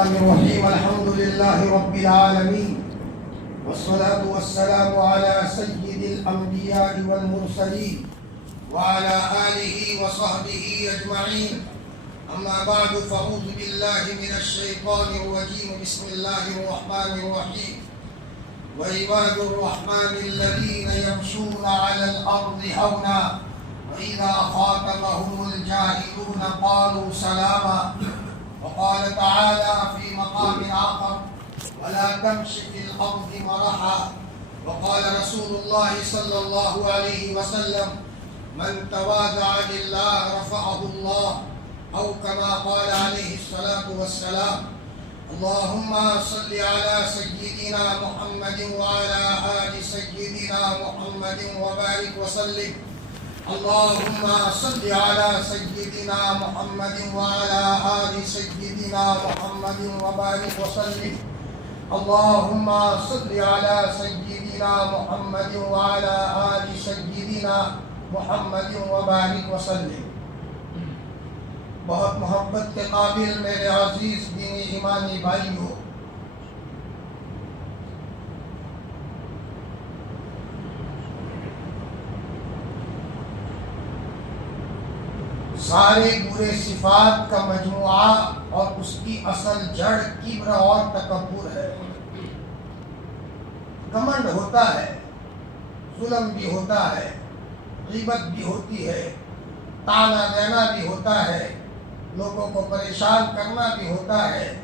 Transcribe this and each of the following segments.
الرحيم الحمد لله رب العالمين والصلاة والسلام على سيد الأنبياء والمرسلين وعلى آله وصحبه أجمعين. أما بعد فأعوذ بالله من الشيطان الرجيم. بسم الله الرحمن الرحيم. وعباد الرحمن الذين يمشون على الأرض هونا وإذا خاطبهم الجاهلون قالوا سلاما. وقال تعالى في مقام آخر: ولا تمش في الأرض مرحا. وقال رسول الله صلى الله عليه وسلم: من تواضع لله رفعه الله، أو كما قال عليه الصلاة والسلام. اللهم صل على سيدنا محمد وعلى آل سيدنا محمد وبارك وسلم. اللهم صل على سيدنا محمد وعلى آل سيدنا محمد وبارك وسلم. اللهم صل على سيدنا محمد وعلى آل سيدنا محمد وبارك وسلم. بہت محبت کے قابل میرے عزیز دینی ایمانی بھائیوں، سارے برے صفات کا مجموعہ اور اس کی اصل جڑ کبر اور تکبر ہے۔ گھمنڈ ہوتا ہے، ظلم بھی ہوتا ہے، غیبت بھی ہوتی ہے، طعنہ دینا بھی ہوتا ہے، لوگوں کو پریشان کرنا بھی ہوتا ہے۔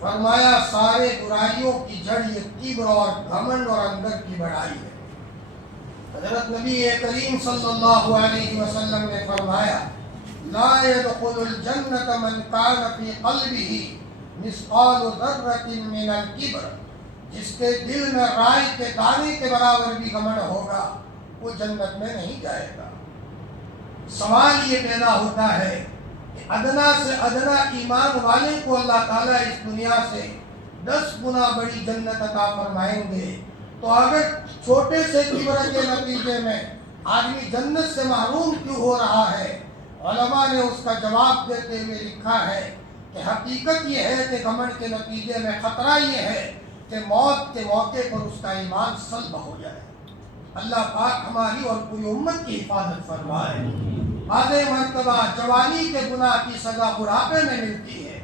فرمایا سارے برائیوں کی جڑ یہ کبر اور گھمنڈ اور اندر کی بڑائی ہے۔ حضرت نبی کریم صلی اللہ علیہ وسلم نے فرمایا: لا يدخل الجنة من كان في قلبه مثقال ذرة من الكبر۔ جس کے دل میں رائی کے دانے کے برابر بھی گھمنڈ ہوگا وہ جنت میں نہیں جائے گا۔ سوال یہ پیدا ہوتا ہے کہ ادنا سے ادنا ایمان والے کو اللہ تعالیٰ اس دنیا سے 10 گنا بڑی جنت عطا فرمائیں گے، تو اگر چھوٹے سے کبر کے نتیجے میں آدمی جنت سے محروم کیوں ہو رہا ہے؟ علماء نے اس کا جواب دیتے ہوئے لکھا ہے کہ حقیقت یہ ہے کہ گھمنڈ کے نتیجے میں خطرہ یہ ہے کہ موت کے موقع پر اس کا ایمان سلب ہو جائے۔ اللہ پاک ہماری اور پوری امت کی حفاظت فرمائے۔ بعض مرتبہ جوانی کے گناہ کی سزا بڑھاپے میں ملتی ہے،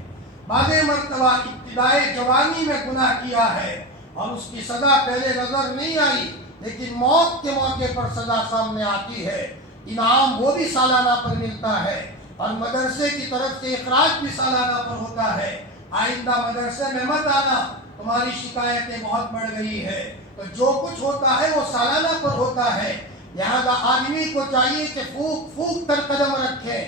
بعض مرتبہ ابتدائے جوانی میں گناہ کیا ہے اور اس کی سزا پہلے نظر نہیں آئی، لیکن موت کے موقع پر سزا سامنے آتی ہے۔ انعام وہ بھی سالانہ پر ملتا ہے اور مدرسے کی طرف سے اخراج بھی سالانہ پر ہوتا ہے۔ آئندہ مدرسے میں مت آنا، تمہاری شکایتیں بہت بڑھ گئی ہے۔ تو جو کچھ ہوتا ہے وہ سالانہ پر ہوتا ہے، لہذا آدمی کو چاہیے کہ پھونک کر قدم رکھے۔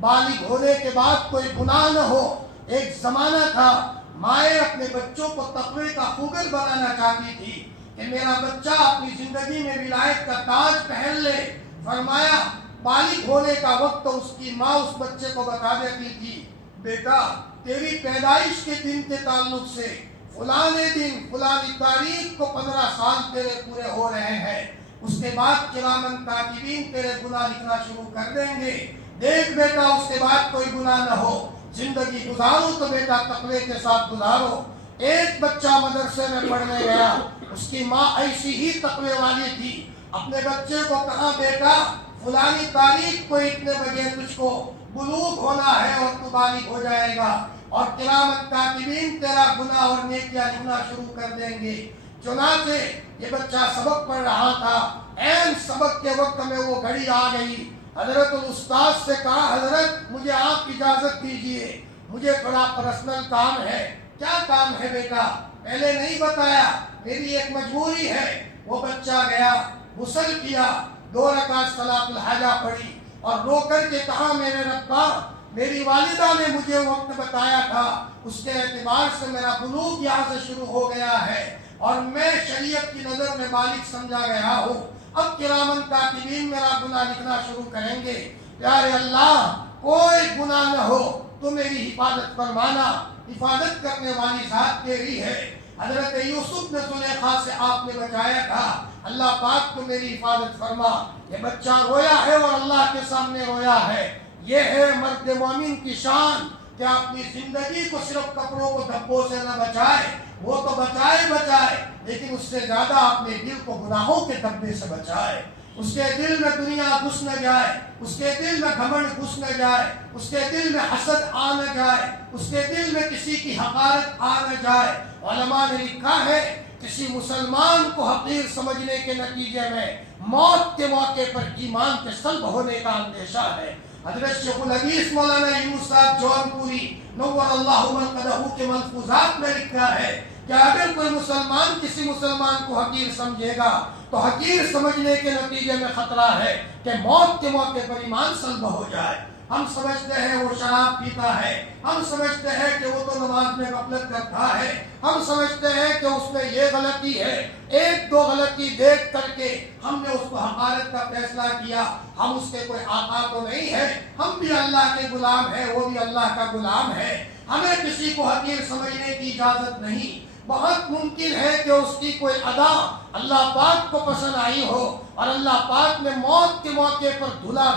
بالغ ہونے کے بعد کوئی گناہ نہ ہو۔ ایک زمانہ تھا مائیں اپنے بچوں کو تقوی کا خوگر بنانا چاہتی تھی کہ میرا بچہ اپنی زندگی میں ولایت کا تاج پہن لے۔ فرمایا بالغ ہونے کا وقت تو اس کی ماں اس بچے کو بتا دیتی تھی: بیٹا تیری پیدائش کے دن کے تعلق سے فلانے دن فلانی تاریخ کو 15 سال تیرے پورے ہو رہے ہیں، اس کے بعد کرامن کاتبین تیرے گناہ لکھنا شروع کر دیں گے۔ دیکھ بیٹا اس کے بعد کوئی گناہ نہ ہو، زندگی گزارو تو بیٹا تقوی کے ساتھ گزارو۔ ایک بچہ مدرسے میں پڑھنے گیا، اس کی ماں ایسی ہی تقوی والی تھی، اپنے بچے کو کہا: بیٹا فلانی تاریخ کو اتنے بجے تجھ کو بلوغ ہونا ہے اور تو بالغ ہو جائے گا، اور کرامن کاتبین تیرا گناہ اور نیکیاں لکھنا شروع کر دیں گے۔ چنانچہ یہ بچہ سبق پڑھ رہا تھا، عین سبق کے وقت میں وہ گھڑی آ گئی۔ حضرت الاستاذ سے کہا: حضرت مجھے آپ اجازت دیجئے، مجھے تھوڑا پرسنل کام ہے۔ کیا کام ہے بیٹا؟ پہلے نہیں بتایا، میری ایک مجبوری ہے۔ وہ بچہ گیا، غسل کیا، 2 رکعت صلاۃ الحاجہ پڑھی اور رو کر کے کہا: میرے ربا، میری والدہ نے مجھے وقت بتایا تھا، اس کے اعتبار سے میرا بلوغ یہاں سے شروع ہو گیا ہے اور میں شریعت کی نظر میں بالغ سمجھا گیا ہوں۔ اب کرامن کاتبین میرا گناہ لکھنا شروع کریں گے۔ پیارے اللہ، کوئی گناہ نہ ہو، تو میری حفاظت فرمانا، حفاظت کرنے والی ذات تیری ہے۔ حضرت یوسف نے زلیخا سے آپ نے بچایا تھا، اللہ پاک تو میری حفاظت فرما۔ یہ بچہ رویا ہے اور اللہ کے سامنے رویا ہے۔ یہ ہے مرد مومن کی شان کہ اپنی زندگی کو صرف کپڑوں کو دھبوں سے نہ بچائے، وہ تو بچائے لیکن اس سے زیادہ اپنے دل کو گناہوں کے دھبے سے بچائے۔ اس کے دل میں دنیا گھس نہ جائے، اس کے دل میں گھمنڈ گھس نہ جائے، اس کے دل میں حسد آ نہ جائے، اس کے دل میں کسی کی حقارت آ نہ جائے۔ علماء نے لکھا ہے کسی مسلمان کو حقیر سمجھنے کے نتیجے میں موت کے موقع پر ایمان کے سلب ہونے کا اندیشہ ہے۔ حضرت شیخ الحدیث مولانا یونس صاحب جونپوری نور اللہ مرقدہ کے ملفوظات میں لکھا ہے کہ اگر کوئی مسلمان کسی مسلمان کو حقیر سمجھے گا تو حقیر سمجھنے کے نتیجے میں خطرہ ہے کہ موت کے موقع پر ایمان سلب ہو جائے۔ ہم سمجھتے ہیں وہ شراب پیتا ہے، ہم سمجھتے ہیں کہ وہ تو نماز میں غفلت کرتا ہے، ہم سمجھتے ہیں کہ اس میں یہ غلطی ہے، ایک دو غلطی دیکھ کر کے ہم نے اس کو حقارت کا فیصلہ کیا۔ ہم اس کے کوئی آقا تو نہیں ہے، ہم بھی اللہ کے غلام ہیں، وہ بھی اللہ کا غلام ہے۔ ہمیں کسی کو حقیر سمجھنے کی اجازت نہیں۔ بہت ممکن ہے کہ اس کی کوئی ادا اللہ پاک کو پسند آئی ہو اور اللہ پاک نے موت کے موقع پر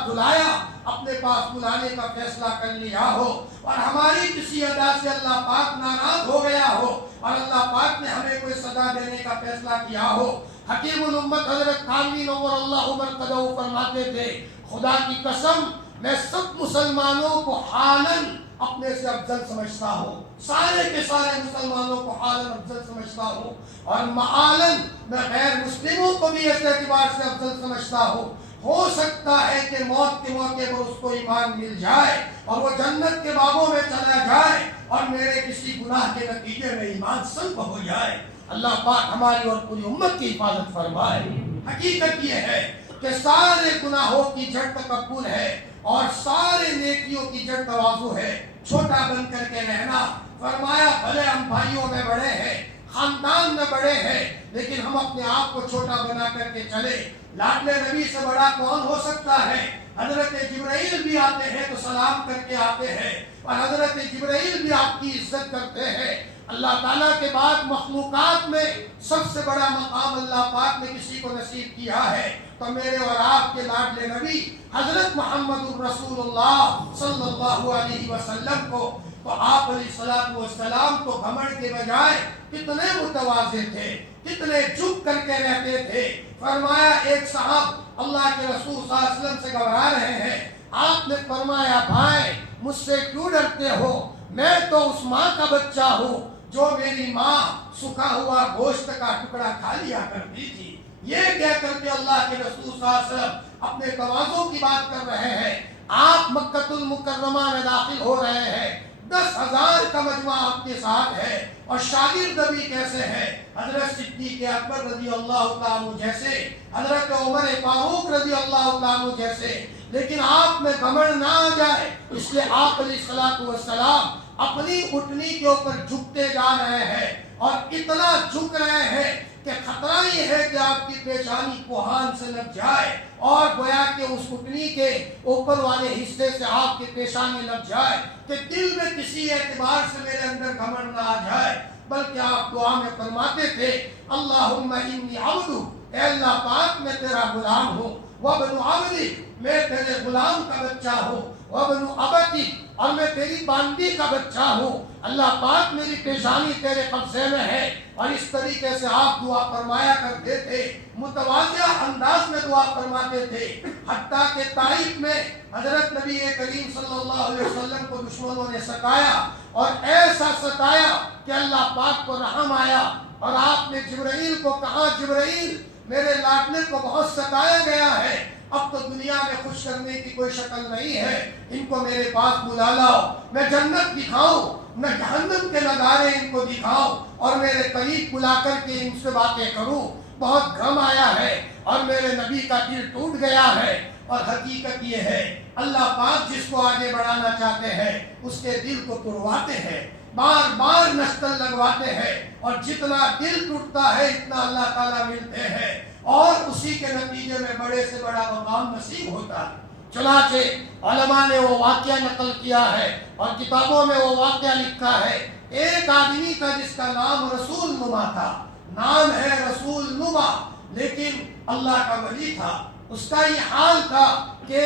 دھلایا اپنے پاس بلانے کا فیصلہ کر لیا ہو، اور ہماری کسی ادا سے اللہ پاک ناراض ہو گیا ہو اور اللہ پاک نے ہمیں کوئی سزا دینے کا فیصلہ کیا ہو۔ حکیم الامت حضرت تھانوی نور اللہ مرقدہ فرماتے تھے، خدا کی قسم میں سب مسلمانوں کو حالاً اپنے سے افضل سمجھتا ہوں، سارے کے سارے مسلمانوں کو حالاً افضل سمجھتا ہوں، اور معالاً میں غیر مسلموں کو بھی اس اعتبار سے افضل سمجھتا ہوں۔ ہو سکتا ہے کہ موت کے موقع پر اس کو ایمان مل جائے اور وہ جنت کے باغوں میں چلا جائے اور میرے کسی گناہ کے نتیجے میں ایمان سلب ہو جائے۔ اللہ پاک ہماری اور پوری امت کی حفاظت فرمائے۔ حقیقت یہ ہے کہ سارے گناہوں کی جڑ تکبر ہے اور سارے نیکیوں کی جڑ تواضع ہے، چھوٹا بن کر کے رہنا۔ فرمایا بھلے ہم بھائیوں میں بڑے ہیں، خاندان میں بڑے ہیں، لیکن ہم اپنے آپ کو چھوٹا بنا کر کے چلے۔ لاڈلے نبی سے بڑا کون ہو سکتا ہے؟ حضرت جبرائیل بھی آتے ہیں تو سلام کر کے آتے ہیں، اور حضرت جبرائیل بھی آپ کی عزت کرتے ہیں۔ اللہ تعالیٰ کے بعد مخلوقات میں سب سے بڑا مقام اللہ پاک نے کسی کو نصیب کیا ہے تو میرے اور آپ کے لاڈلے نبی حضرت محمد الرسول اللہ صلی اللہ علیہ وسلم کو، تو آپ علیہ السلام تو گھمنڈ کے بجائے کتنے متواضع تھے، کتنے جھک کر کے رہتے تھے۔ فرمایا ایک صاحب اللہ کے رسول صلی اللہ علیہ وسلم سے گھبرا رہے ہیں، آپ نے فرمایا بھائی مجھ سے کیوں ڈرتے ہو؟ میں تو اس ماں کا بچہ ہوں جو میری ماں سکھا ہوا گوشت کا ٹکڑا کھا لیا کرتی تھی۔ یہ کہہ کر کے اللہ کے رسول صلی اللہ علیہ وسلم اپنے تواضع کی بات کر رہے ہیں۔ آپ مکہ المکرمہ میں داخل ہو رہے ہیں، 10,000 کا مجمع آپ کے ساتھ ہے، اور شاگرد بھی کیسے ہیں؟ حضرت صدیق اکبر رضی اللہ تعالیٰ عنہ جیسے، حضرت عمر فاروق رضی اللہ تعالیٰ عنہ جیسے، لیکن آپ میں گھمنڈ نہ آ جائے اس لیے آپ علیہ السلام اپنی گھٹنی کے اوپر جھکتے جا رہے ہیں، اور اتنا جھک رہے ہیں کہ خطرہ یہ ہے کہ آپ کی پیشانی کوہان سے لگ جائے اور گویا کہ اس گھٹنی کے اوپر والے حصے سے آپ کی پیشانی لگ جائے، کہ دل میں کسی اعتبار سے میرے اندر گھمنڈ نہ آ جائے۔ بلکہ آپ دعا میں فرماتے تھے اللہم انی عبدک، اے اللہ پاک میں تیرا غلام ہوں، وابن عبدک، میں تیرے غلام کا بچہ ہوں، وابن عبدک، اور میں تیری باندی کا بچہ ہوں۔ اللہ پاک میری پیشانی تیرے قبضے میں ہے۔ اور اس طریقے سے آپ دعا فرمایا کرتے تھے، متواضع انداز میں دعا فرماتے تھے، حتیٰ کہ طائف میں حضرت نبی کریم صلی اللہ علیہ وسلم کو دشمنوں نے ستایا، اور ایسا ستایا کہ اللہ پاک کو رحم آیا، اور آپ نے جبرائیل کو کہا جبرائیل میرے لاڈلے کو بہت ستایا گیا ہے، اب تو دنیا میں خوش کرنے کی کوئی شکل نہیں ہے، ان کو میرے پاس بلا لاؤ، میں جنت دکھاؤں، میں جہنم کے نظارے ان کو دکھاؤں، اور میرے قریب بلا کر کے ان سے باتیں کروں۔ بہت غم آیا ہے اور میرے نبی کا دل ٹوٹ گیا ہے۔ اور حقیقت یہ ہے اللہ پاک جس کو آگے بڑھانا چاہتے ہیں اس کے دل کو توڑواتے ہیں، بار بار نشتر لگواتے ہیں، اور جتنا دل ٹوٹتا ہے اتنا اللہ تعالیٰ ملتے ہیں، اور اسی کے نتیجے میں بڑے سے بڑا مقام نصیب ہوتا ہے۔ چنانچہ علماء نے وہ واقعہ نقل کیا ہے اور کتابوں میں وہ واقعہ لکھا ہے، ایک آدمی کا جس کا نام رسول نما تھا، نام ہے رسول نما، لیکن اللہ کا ولی تھا۔ اس کا یہ حال تھا کہ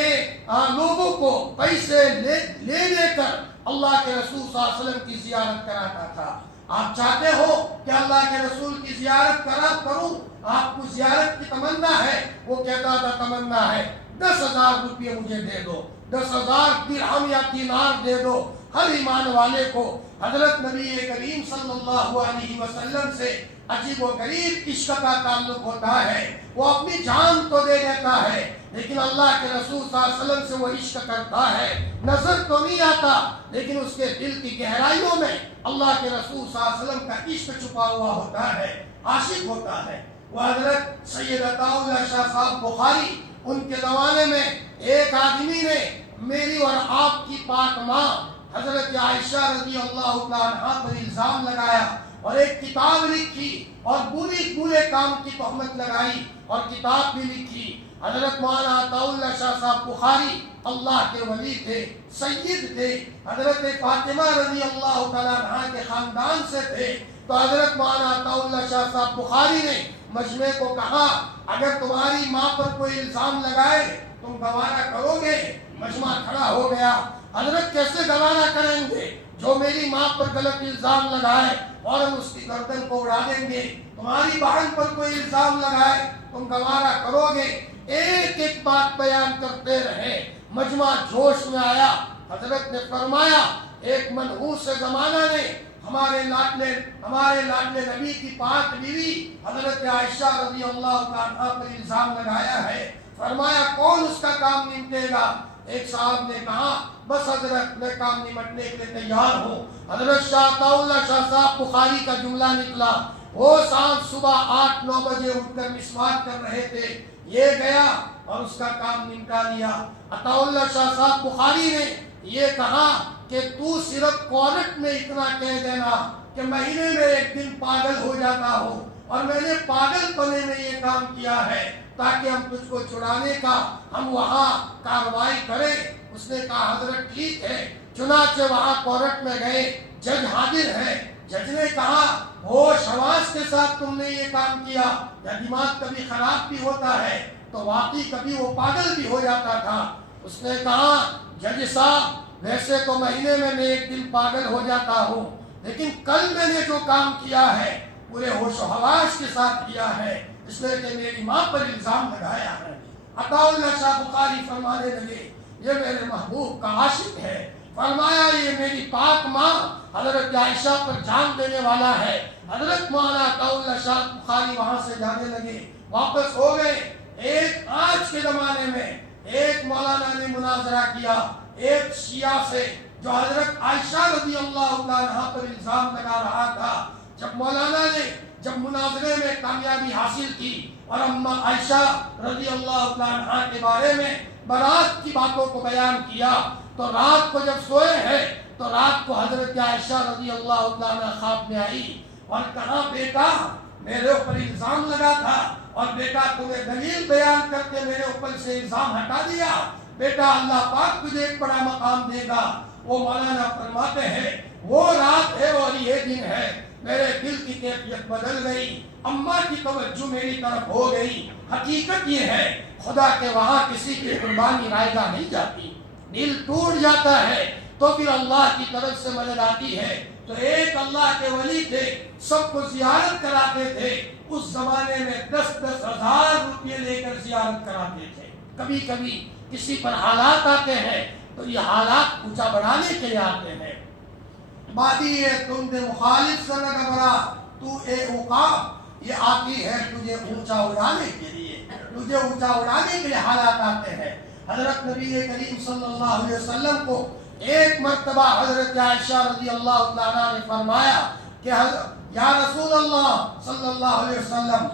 لوگوں کو پیسے لے کر اللہ کے رسول صلی اللہ علیہ وسلم کی زیارت کراتا تھا۔ آپ چاہتے ہو کہ اللہ کے رسول کی زیارت کروں، آپ کو زیارت کی تمنا ہے؟ وہ کہتا تھا تمنا ہے 10,000 روپے مجھے دے دو، 10,000 درہم یا دینار دے دو۔ ہر ایمان والے کو حضرت نبی کریم صلی اللہ علیہ وسلم سے عجیب و غریب عشق کا تعلق ہوتا ہے۔ وہ اپنی جان تو دے دیتا ہے لیکن اللہ کے رسول صلی اللہ علیہ وسلم سے وہ عشق کرتا ہے، نظر تو نہیں آتا لیکن اس کے دل کی گہرائیوں میں اللہ کے رسول صلی اللہ علیہ وسلم کا عشق چھپا ہوا ہوتا ہے، عاشق ہوتا ہے۔ وہ حضرت سید عطا اللہ شاہ صاحب بخاری، ان کے زمانے میں ایک آدمی نے میری اور آپ کی پاک ماں حضرت عائشہ رضی اللہ عنہا پر الزام لگایا اور ایک کتاب لکھی اور برے کام کی تہمت لگائی اور کتاب بھی لکھی۔ حضرت مولانا عطا اللہ شاہ صاحب بخاری اللہ کے ولی تھے، سید تھے، حضرت فاطمہ رضی اللہ تعالیٰ عنہا کے خاندان سے تھے۔ تو حضرت مولانا عطا اللہ شاہ صاحب بخاری نے مجمع کو کہا اگر تمہاری ماں پر کوئی الزام لگائے تم گوارا کرو گے؟ مجمع کھڑا ہو گیا۔ حضرت کیسے گوارا کریں گے؟ جو میری ماں پر غلط الزام لگائے فوراً اس کی گردن کو اڑا دیں گے۔ تمہاری بہن پر کوئی الزام لگائے تم گوارا کرو گے؟ ایک ایک بات بیان کرتے رہے۔ مجمع جوش میں آیا۔ حضرت نے فرمایا ایک منحوس زمانہ نے ہمارے لاڈلے نبی کی پاک بیوی حضرت عائشہ رضی اللہ عنہا پر الزام لگایا ہے۔ فرمایا کون اس کا کام نمٹے گا؟ ایک صاحب نے کہا بس حضرت میں کام نمٹنے کے لیے تیار ہوں۔ حضرت شاہ عطا اللہ شاہ صاحب بخاری کا جملہ نکلا۔ وہ صاحب صبح 8-9 بجے اٹھ کر مسواک کر رہے تھے، یہ گیا اور اس کا کام نمٹا لیا۔ عطا اللہ شاہ صاحب بخاری نے یہ کہا کہ تو صرف کورٹ میں اتنا کہہ دینا کہ مہینے میں ایک دن پاگل ہو جاتا ہوں اور میں نے پاگل پنے میں یہ کام کیا ہے تاکہ ہم تجھ کو چھڑانے کا ہم وہاں کارروائی کریں۔ اس نے کہا حضرت ٹھیک ہے۔ چنانچہ وہاں کورٹ میں گئے، جج حاضر ہے۔ جج نے کہا ہوش حواس کے ساتھ تم نے یہ کام کیا یا دماغ کبھی خراب بھی ہوتا ہے؟ تو واقعی کبھی وہ پاگل بھی ہو جاتا تھا۔ اس نے کہا جج صاحب ویسے تو مہینے میں ایک دن پاگل ہو جاتا ہوں لیکن کل میں نے جو کام کیا ہے پورے ہوش و حواس کے ساتھ کیا ہے، اس لیے کہ میری ماں پر الزام لگایا ہے۔ عطا اللہ شاہ بخاری فرمانے لگے یہ میرے محبوب کا عاشق ہے۔ فرمایا یہ میری پاک ماں حضرت عائشہ پر جان دینے والا ہے۔ حضرت مولانا عطا اللہ شاہ بخاری وہاں سے جانے لگے، واپس ہو گئے۔ ایک آج کے زمانے میں ایک مولانا نے مناظرہ کیا ایک شیعہ سے جو حضرت عائشہ رضی اللہ عنہا پر الزام لگا رہا تھا۔ جب مولانا نے مناظرے میں کامیابی حاصل کی اور اماں عائشہ رضی اللہ عنہا کے بارے میں برات کی باتوں کو بیان کیا تو رات کو جب سوئے ہیں تو رات کو حضرت عائشہ رضی اللہ عنہا خواب میں آئی اور کہا بیٹا میرے اوپر الزام لگا تھا اور بیٹا تمہیں دلیل بیان کر کے میرے اوپر سے الزام ہٹا دیا، بیٹا اللہ پاک تجھے ایک بڑا مقام دے گا۔ وہ مولانا فرماتے ہیں وہ رات ہے اور یہ دن ہے، میرے دل کی کیفیت بدل گئی، اماں کی توجہ میری طرف ہو گئی۔ حقیقت یہ ہے خدا کے وہاں کسی کی قربانی رائگاں نہیں جاتی، دل ٹوٹ جاتا ہے تو پھر اللہ کی طرف سے مدد آتی ہے۔ تو ایک اللہ کے ولی تھے، سب کو زیارت کراتے تھے، اس زمانے میں 10-10 ہزار روپے لے کر زیارت کراتے تھے۔ کبھی کبھی کسی پر حالات آتے ہیں تو یہ حالات اونچا بڑھانے کے لیے آتے ہیں۔ بادی تم نے مخالف سے نہ گھبرا تو اے عقاب، یہ آتی ہے تجھے اونچا اڑانے کے لیے، تجھے اونچا اڑانے کے لیے حالات آتے ہیں۔ حضرت نبی کریم صلی اللہ علیہ وسلم کو ایک مرتبہ حضرت عائشہ رضی اللہ عنہا نے فرمایا کہ یا رسول اللہ صلی اللہ علیہ وسلم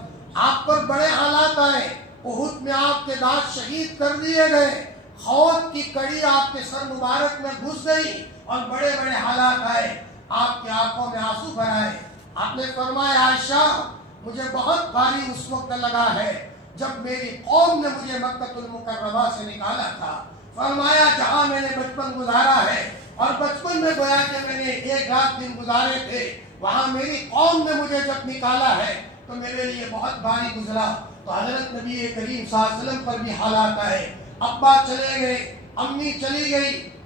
آپ پر بڑے حالات آئے، احد میں آپ کے دانت شہید کر دیے گئے، خون کی کڑی آپ کے سر مبارک میں گھس گئی اور بڑے بڑے حالات آئے، آپ کی آنکھوں میں آنسو بھر آئے۔ آپ نے فرمایا عائشہ مجھے بہت بھاری اس وقت لگا ہے جب میری قوم نے مجھے مکہ المکرمہ سے نکالا تھا۔ فرمایا جہاں میں نے بچپن گزارا ہے اور بچپن میں گویا کہ میں نے 1 رات دن گزارے تھے، وہاں میری قوم نے مجھے جب نکالا ہے تو میرے لیے بہت بھاری گزرا۔ تو حضرت نبی کریم صلی اللہ علیہ وسلم پر بھی حالات آئے، ابا چلے گئے، امی چلی گئی،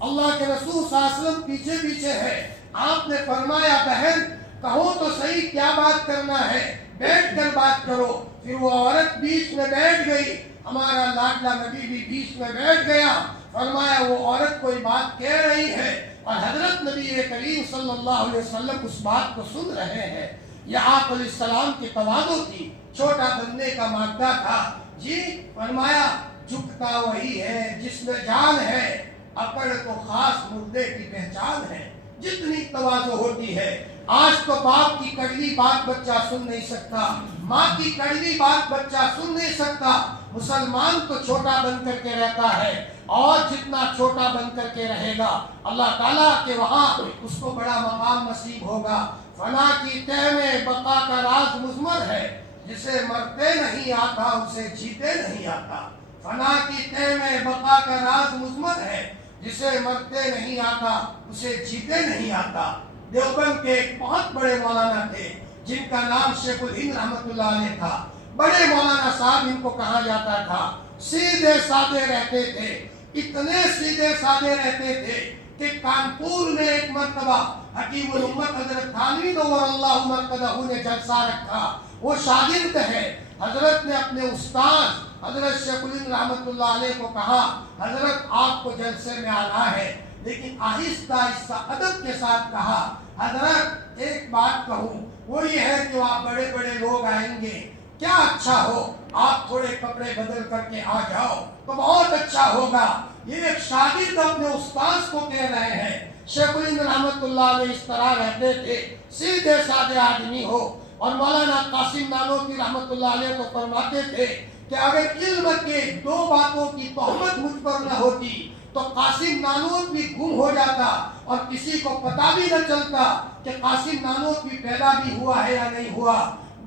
اللہ کے رسول صلی اللہ علیہ وسلم پیچھے پیچھے ہے. آپ نے فرمایا بہن کہو تو صحیح کیا بات کرنا ہے, بیٹھ کر بات کرو. پھر وہ عورت بیچ میں بیٹھ گئی, ہمارا لاڈلا نبی بھی بیچ میں بیٹھ گیا. فرمایا وہ عورت کوئی بات کہہ رہی ہے اور حضرت نبی کریم صلی اللہ علیہ وسلم اس بات کو سن رہے ہیں. یہ آپ علیہ السلام کی تواضع تھی, چھوٹا بننے کا مادہ تھا. جی فرمایا جھکتا وہی ہے جس میں جان ہے, اکڑ تو خاص مردے کی پہچان ہے. جتنی تواضع ہوتی ہے. آج تو باپ کی کڑوی بات بچہ سن نہیں سکتا, ماں کی کڑوی بات بچہ سن نہیں سکتا. مسلمان تو چھوٹا بن کر کے رہتا ہے, اور جتنا چھوٹا بن کر کے رہے گا اللہ تعالیٰ کے وہاں اس کو بڑا مقام نصیب ہوگا. فنا کی تہ میں بقا کا راز مضمر ہے, جسے مرتے نہیں آتا اسے جیتے نہیں آتا. فنا کی تہ میں بقا کا راز مضمر ہے, جسے مرتے نہیں آتا اسے جیتے نہیں آتا. دیوبند کے ایک بہت بڑے مولانا تھے جن کا نام شیخ الہند رحمۃ اللہ علیہ تھا. بڑے مولانا صاحب ان کو کہا جاتا تھا. سیدھے سادے رہتے تھے, اتنے سیدھے سادے رہتے تھے کہ کانپور میں ایک مرتبہ حکیم الامت حضرت تھانوی نور اللہ مرقدہ نے جلسہ رکھا. وہ شاگرد ہے. حضرت نے اپنے استاد حضرت شیخ الہند رحمۃ اللہ علیہ کو کہا حضرت آپ کو جلسے میں آنا ہے, لیکن آہستہ آہستہ ادب کے ساتھ کہا حضرت ایک بات کہوں, وہ یہ ہے کہ آپ بڑے بڑے لوگ آئیں گے, کیا اچھا ہو آپ تھوڑے کپڑے بدل کر کے آ جاؤ تو بہت اچھا ہوگا. یہ ایک شاگرد اپنے استاد کو کہہ رہے ہیں. شیخ الہند رحمۃ اللہ علیہ اس طرح رہتے تھے, سیدھے سادے آدمی ہو. اور مولانا قاسم نانوتوی رحمۃ اللہ علیہ کو فرماتے تھے کہ اگر علم کے دو باتوں کی تہمت مجھ پر نہ ہوتی تو قاسم نانوتوی گم ہو جاتا اور کسی کو پتہ بھی نہ چلتا کہ قاسم نانوتوی پیدا بھی ہوا ہے یا نہیں ہوا.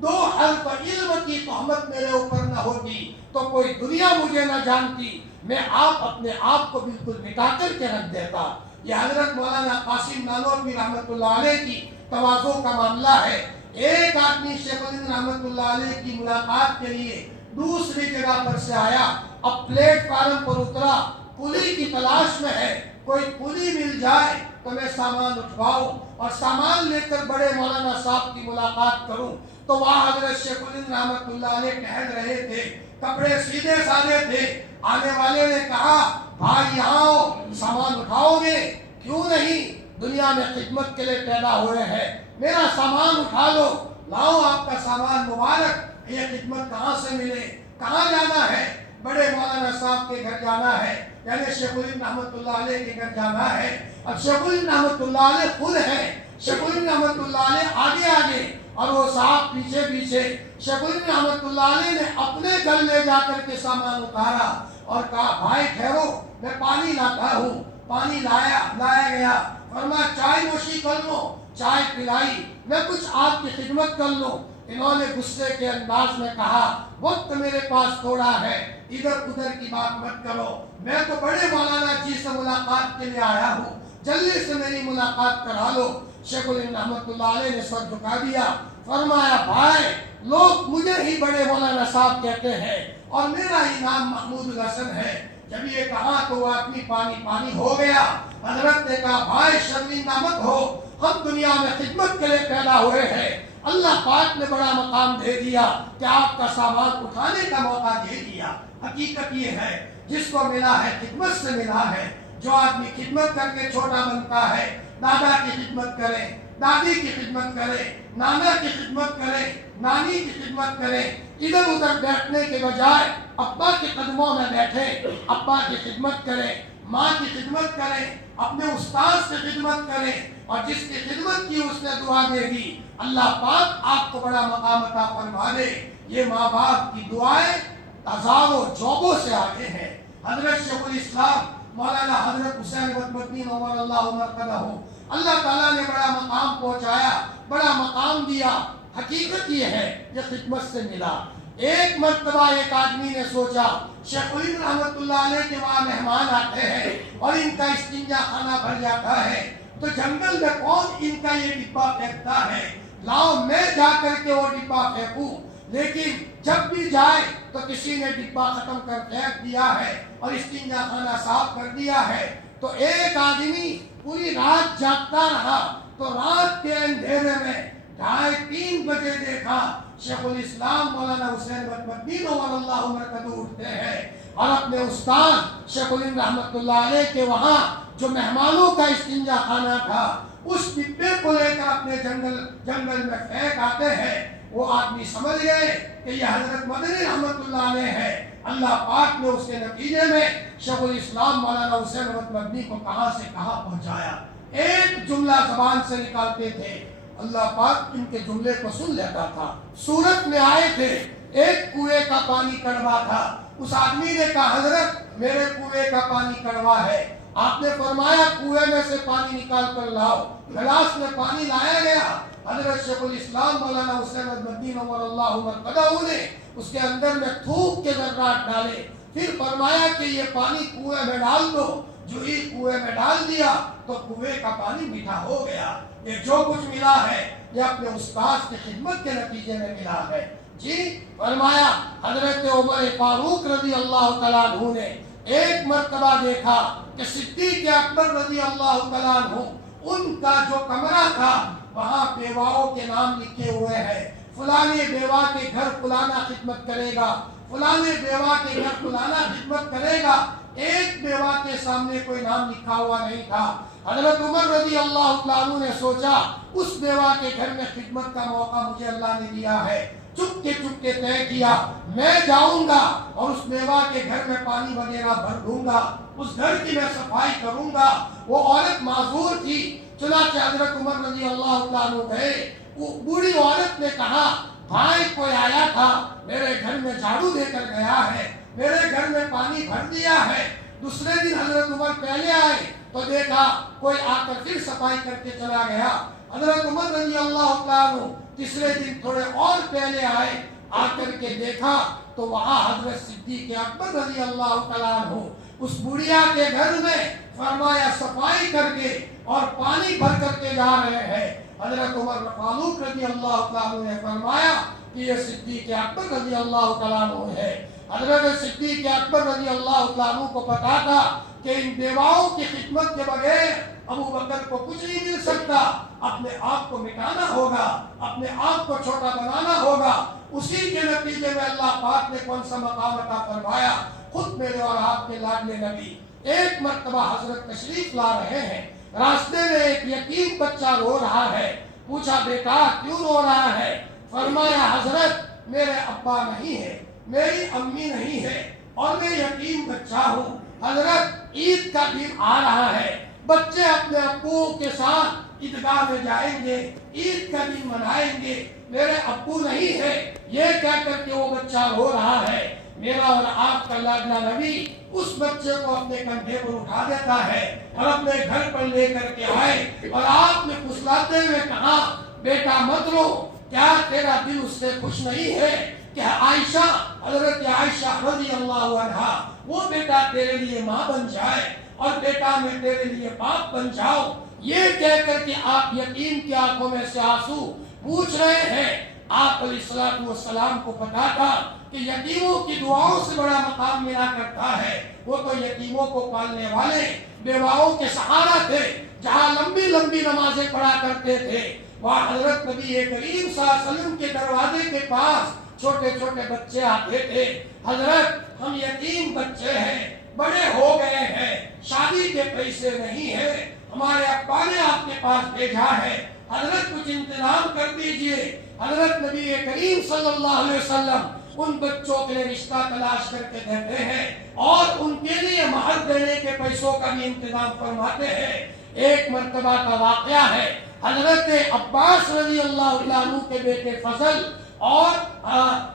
دو حرف علم کی تہمت میرے اوپر نہ ہوتی تو کوئی دنیا مجھے نہ جانتی, میں آپ اپنے آپ کو بالکل مٹا کر کے رکھ دیتا. یہ حضرت مولانا قاسم نانوتوی رحمۃ اللہ علیہ کی تواضع کا معاملہ ہے. ایک آدمی شیخ الہند رحمۃ اللہ علیہ کی ملاقات کے لیے دوسری جگہ پر سے آیا, اب پلیٹ فارم پر اترا, پلی کی تلاش میں ہے, کوئی پلی مل جائے تو میں سامان اٹھواؤں اور سامان لے کر بڑے مولانا صاحب کی ملاقات کروں. تو وہاں حضرت شیخ الہند رحمۃ اللہ علیہ ٹہل رہے تھے, کپڑے سیدھے سادے تھے. آنے والے نے کہا بھائی یہاں آؤ, سامان اٹھاؤ گے؟ کیوں نہیں, دنیا میں خدمت کے لیے پیدا ہوئے ہیں, میرا سامان اٹھا لو. لاؤ آپ کا سامان مبارک. یہ خدمت کہاں سے ملے, کہاں جانا ہے؟ بڑے مولانا صاحب کے گھر جانا ہے, یعنی شیخ الہند رحمۃ اللہ علیہ کے گھر جانا ہے. اب شیخ الہند رحمۃ اللہ علیہ خود ہے, شیخ الہند رحمۃ اللہ علیہ آگے آگے اور وہ صاحب پیچھے پیچھے. شیخ الہند رحمۃ اللہ علیہ نے اپنے گھر لے جا کر کے سامان اتارا اور کہا بھائی ٹھہرو, میں پانی لاتا ہوں. پانی لایا گیا. فرمایا چائے نوشی کر لو, چائے پلائی, میں کچھ آپ کی خدمت کر لوں. انہوں نے غصے کے انداز میں کہا وقت میرے پاس تھوڑا ہے, ادھر ادھر کی بات مت کرو, میں تو بڑے مولانا جی سے ملاقات کے لیے آیا ہوں, جلدی سے میری ملاقات کرا لو. شیخ الہند رحمۃ اللہ علیہ نے سر جھکا دیا. فرمایا بھائی لوگ مجھے ہی بڑے مولانا صاحب کہتے ہیں اور میرا ہی نام محمود الحسن ہے. جب یہ کہا تو وہ آدمی پانی ہو گیا. حضرت نے کہا بھائی شرمندہ مت ہو, ہم دنیا میں خدمت کے لیے پیدا ہوئے ہیں. اللہ پاک نے بڑا مقام دے دیا کہ آپ کا سامان اٹھانے کا موقع دے دیا. حقیقت یہ ہے جس کو ملا ہے خدمت سے ملا ہے. جو آدمی خدمت کر کے چھوٹا بنتا ہے, دادا کی خدمت کرے, دادی کی خدمت کرے, نانا کی خدمت کرے, نانی کی خدمت کرے, ادھر ادھر بیٹھنے کے بجائے ابا کے قدموں میں بیٹھے, ابا کی خدمت کرے, ماں کی خدمت کرے, اپنے استاد سے خدمت کرے, اور جس کی خدمت کی اس نے دعا دے دی, اللہ پاک آپ کو بڑا مقام عطا فرما دے. یہ ماں باپ کی دعائیں ہزاروں جوبوں سے آگے ہیں. حضرت شیخ الاسلام مولانا حضرت حسین مدنی نور اللہ مرقدہ, اللہ تعالیٰ نے بڑا مقام پہنچایا, بڑا مقام دیا. حقیقت یہ ہے یہ خدمت سے ملا. ایک مرتبہ ایک آدمی نے سوچا شیخ الہند رحمۃ اللہ علیہ کے وہاں مہمان آتے ہیں اور ان کا استنجا خانہ بھر جاتا ہے, تو جنگل میں کون ان کا یہ ڈبہ پھینکتا ہے, لاؤ میں جا کر کے وہ ڈبہ پھینکوں. لیکن جب بھی جائے تو کسی نے ڈبہ ختم کر پھینک دیا ہے اور استنجا خانہ صاف کر دیا ہے. تو ایک آدمی پوری رات جاگتا رہا تو رات کے اندھیرے میں 2:30-3 بجے دیکھا شیخ الاسلام مولانا حسین مدنی نور اللہ مرکزو اٹھتے ہیں اور اپنے استاد شیخ الہند رحمۃ اللہ علیہ کے وہاں جو مہمانوں کا استنجا خانہ تھا اس ڈبے کو لے کر اپنے جنگل میں پھینک آتے ہیں۔ وہ آدمی سمجھ گئے کہ یہ حضرت مدنی رحمۃ اللہ علیہ ہے۔ اللہ پاک نے اس کے نتیجے میں شیخ الاسلام مولانا حسین مدنی کو کہاں سے کہاں پہنچایا۔ ایک جملہ زبان سے نکالتے تھے، اللہ پاک ان کے جملے کو سن لیتا تھا۔ سورت میں آئے تھے، ایک کنویں کا پانی کڑوا تھا، اس آدمی نے کہا حضرت میرے کنویں کا پانی کڑوا ہے، آپ نے فرمایا کنویں میں سے پانی نکال کر لاؤ، گلاس میں پانی لایا گیا، حضرت شیخ الاسلام مولانا حسین مدنی نور اللہ مرقدہ نے اس کے اندر میں تھوک کے ذرات ڈالے، پھر فرمایا کہ یہ پانی کنویں میں ڈال دو، جو ہی کنویں میں ڈال دیا تو کنویں کا پانی میٹھا ہو گیا۔ یہ جو کچھ ملا ہے یہ اپنے استاد کی خدمت کے نتیجے میں ملا ہے۔ جی فرمایا حضرت عمر فاروق رضی اللہ تعالیٰ عنہ نے ایک مرتبہ دیکھا کہ صدیق اکبر رضی اللہ تعالیٰ عنہ ان کا جو کمرہ تھا وہاں بیواؤں کے نام لکھے ہوئے ہیں، فلانے بیوہ کے گھر فلانا خدمت کرے گا، فلانے بیوہ کے گھر فلانا خدمت کرے گا، ایک بیوہ کے سامنے کوئی نام لکھا ہوا نہیں تھا۔ حضرت عمر رضی اللہ عنہ نے سوچا اس بیوہ کے گھر میں خدمت کا موقع مجھے اللہ نے دیا ہے، چپ کے طے کیا میں جاؤں گا اور اس بیوہ کے گھر میں پانی وغیرہ بھر دوں گا، اس گھر کی میں صفائی کروں گا۔ وہ عورت معذور تھی، چنانچہ حضرت عمر رضی اللہ عنہ گئے، وہ بوڑھی عورت نے کہا بھائی کوئی آیا تھا میرے گھر میں جھاڑو دے کر گیا ہے، میرے گھر میں پانی بھر دیا ہے۔ دوسرے دن حضرت عمر پہلے آئے تو دیکھا کوئی آ کر پھر صفائی کر کے چلا گیا۔ حضرت عمر رضی اللہ عنہ تیسرے دن تھوڑے اور پہلے آئے، آ کر کے دیکھا تو وہاں حضرت صدیق اکبر رضی اللہ عنہ اس بڑھیا کے گھر میں فرمایا صفائی کر کے اور پانی بھر کر کے جا رہے ہیں۔ حضرت عمر فاروق رضی اللہ عنہ نے فرمایا کہ یہ صدیق اکبر رضی اللہ عنہ ہے۔ حضرت صدیق اکبر رضی اللہ عنہ کو پتا تھا کہ ان بیواؤں کی خدمت کے بغیر ابو بکر کو کچھ نہیں مل سکتا، اپنے آپ کو مٹانا ہوگا، اپنے آپ کو چھوٹا بنانا ہوگا۔ اسی کے نتیجے میں اللہ پاک نے کون سا مقام عطا فرمایا، خود میرے اور آپ کے لاڈلے نبی ایک مرتبہ حضرت تشریف لا رہے ہیں، راستے میں ایک یتیم بچہ رو رہا ہے، پوچھا بیٹا کیوں رو رہا ہے؟ فرمایا حضرت میرے ابا نہیں ہے، میری امی نہیں ہے اور میں یتیم بچہ ہوں، حضرت عید کا دن آ رہا ہے، بچے اپنے ابو کے ساتھ عیدگاہ میں جائیں گے، عید کا دن منائیں گے، میرے ابو نہیں ہے، یہ کہہ کر کے وہ بچہ رو رہا ہے۔ میرا اور آپ کا لاڈلا نبی اس بچے کو اپنے کندھے پر اٹھا دیتا ہے اور اپنے گھر پر لے کر کے آئے اور آپ نے پھسلاتے ہوئے کہا بیٹا مت رو، کیا تیرا دل اس سے خوش نہیں ہے کہ عائشہ حضرت عائشہ رضی اللہ عنہا وہ بیٹا تیرے لیے ماں بن جائے اور بیٹا میں تیرے لیے باپ بن جاؤ؟ یہ کہہ کر کے آپ یتیم کی آنکھوں میں سے آنسو پوچھ رہے ہیں۔ آپ علیہ الصلوۃ والسلام کو پتا تھا کہ یتیموں کی دعاؤں سے بڑا مقام ملا کرتا ہے، وہ تو یتیموں کو پالنے والے بیواؤں کے سہارا تھے، جہاں لمبی لمبی نمازیں پڑھا کرتے تھے وہاں حضرت نبی کریم صلی اللہ علیہ وسلم کے دروازے کے پاس چھوٹے چھوٹے بچے آتے تھے، حضرت ہم یتیم بچے ہیں، بڑے ہو گئے ہیں، شادی کے پیسے نہیں ہیں، ہمارے ابا نے آپ کے پاس بھیجا ہے، حضرت کچھ انتظام کر دیجئے۔ حضرت نبی کریم صلی اللہ علیہ وسلم ان بچوں کے لیے رشتہ تلاش کر کے دیتے ہیں اور ان کے لیے مہر دینے کے پیسوں کا بھی انتظام فرماتے ہیں۔ ایک مرتبہ کا واقعہ ہے، حضرت عباس رضی اللہ عنہ کے بیٹے فضل اور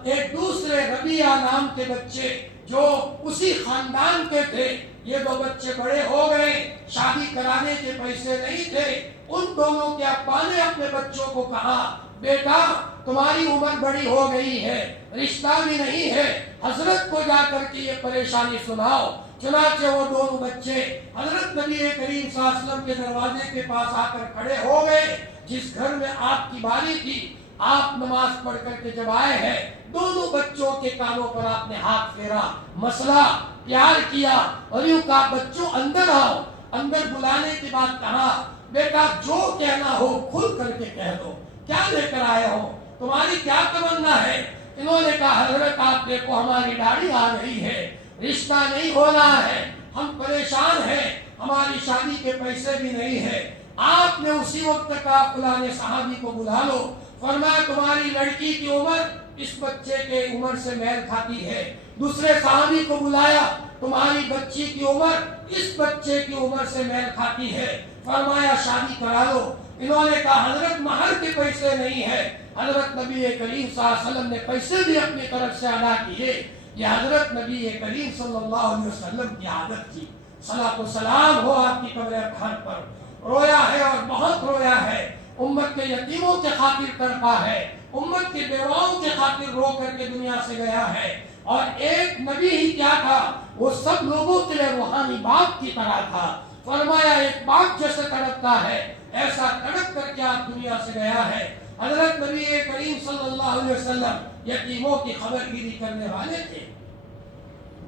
ایک دوسرے ربیعہ نام کے بچے جو اسی خاندان کے تھے، یہ دو بچے بڑے ہو گئے، شادی کرانے کے پیسے نہیں تھے، ان دونوں کے ابا نے اپنے بچوں کو کہا بیٹا تمہاری عمر بڑی ہو گئی ہے، رشتہ بھی نہیں ہے، حضرت کو جا کر کے یہ پریشانی سناؤ۔ چنانچہ وہ دونوں بچے حضرت نبی کریم صلی اللہ علیہ وسلم کے دروازے کے پاس آ کر کھڑے ہو گئے، جس گھر میں آپ کی باری تھی، آپ نماز پڑھ کر کے جب آئے ہیں دونوں بچوں کے کانوں پر آپ نے ہاتھ پھیرا، مسئلہ پیار کیا اور یوں کہا بچوں اندر آؤ۔ اندر بلانے کے بعد کہا بیٹا جو کہنا ہو کھل کر کے کہہ دو، کیا لے کر آئے ہو، تمہاری کیا تمنا ہے؟ انہوں نے کہا حضرت آپ دیکھو ہماری داڑھی آ رہی ہے، رشتہ نہیں ہو رہا ہے، ہم پریشان ہیں، ہماری شادی کے پیسے بھی نہیں ہیں۔ آپ نے اسی وقت کہا فلاں صحابی کو بلا لو، فرمایا تمہاری لڑکی کی عمر اس بچے کے عمر سے میل کھاتی ہے۔ دوسرے صحابی کو بلایا، تمہاری بچی کی عمر اس بچے کی عمر سے میل کھاتی ہے، فرمایا شادی کرا لو۔ انہوں نے کہا حضرت مہر کے پیسے نہیں ہے۔ حضرت نبی کریم صلی اللہ علیہ وسلم نے پیسے بھی اپنی طرف سے ادا کیے۔ یہ حضرت نبی کریم صلی اللہ علیہ وسلم کی عادت تھی۔ صلاۃ و سلام ہو آپ کی قبر اطہر پر۔ رویا ہے اور بہت رویا ہے، امت کے یتیموں کے خاطر تڑپا ہے، امت کے بیواؤں کے خاطر رو کر کے دنیا سے گیا ہے۔ اور ایک نبی ہی کیا تھا، وہ سب لوگوں کے لیے روحانی باپ کی طرح تھا۔ فرمایا ایک باپ جیسے تڑپتا ہے ایسا تڑپ کر کے آپ دنیا سے گیا ہے۔ حضرت نبی کریم صلی اللہ علیہ وسلم یتیموں کی خبر گیری کرنے والے تھے۔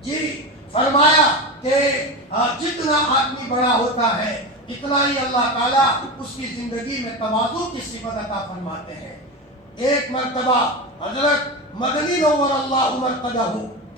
جی فرمایا کہ جتنا آدمی بڑا ہوتا ہے اتنا ہی اللہ تعالیٰ اس کی زندگی میں تواضع کی صفت عطا فرماتے ہیں۔ ایک مرتبہ حضرت مدنی نور اللہ مرقدہ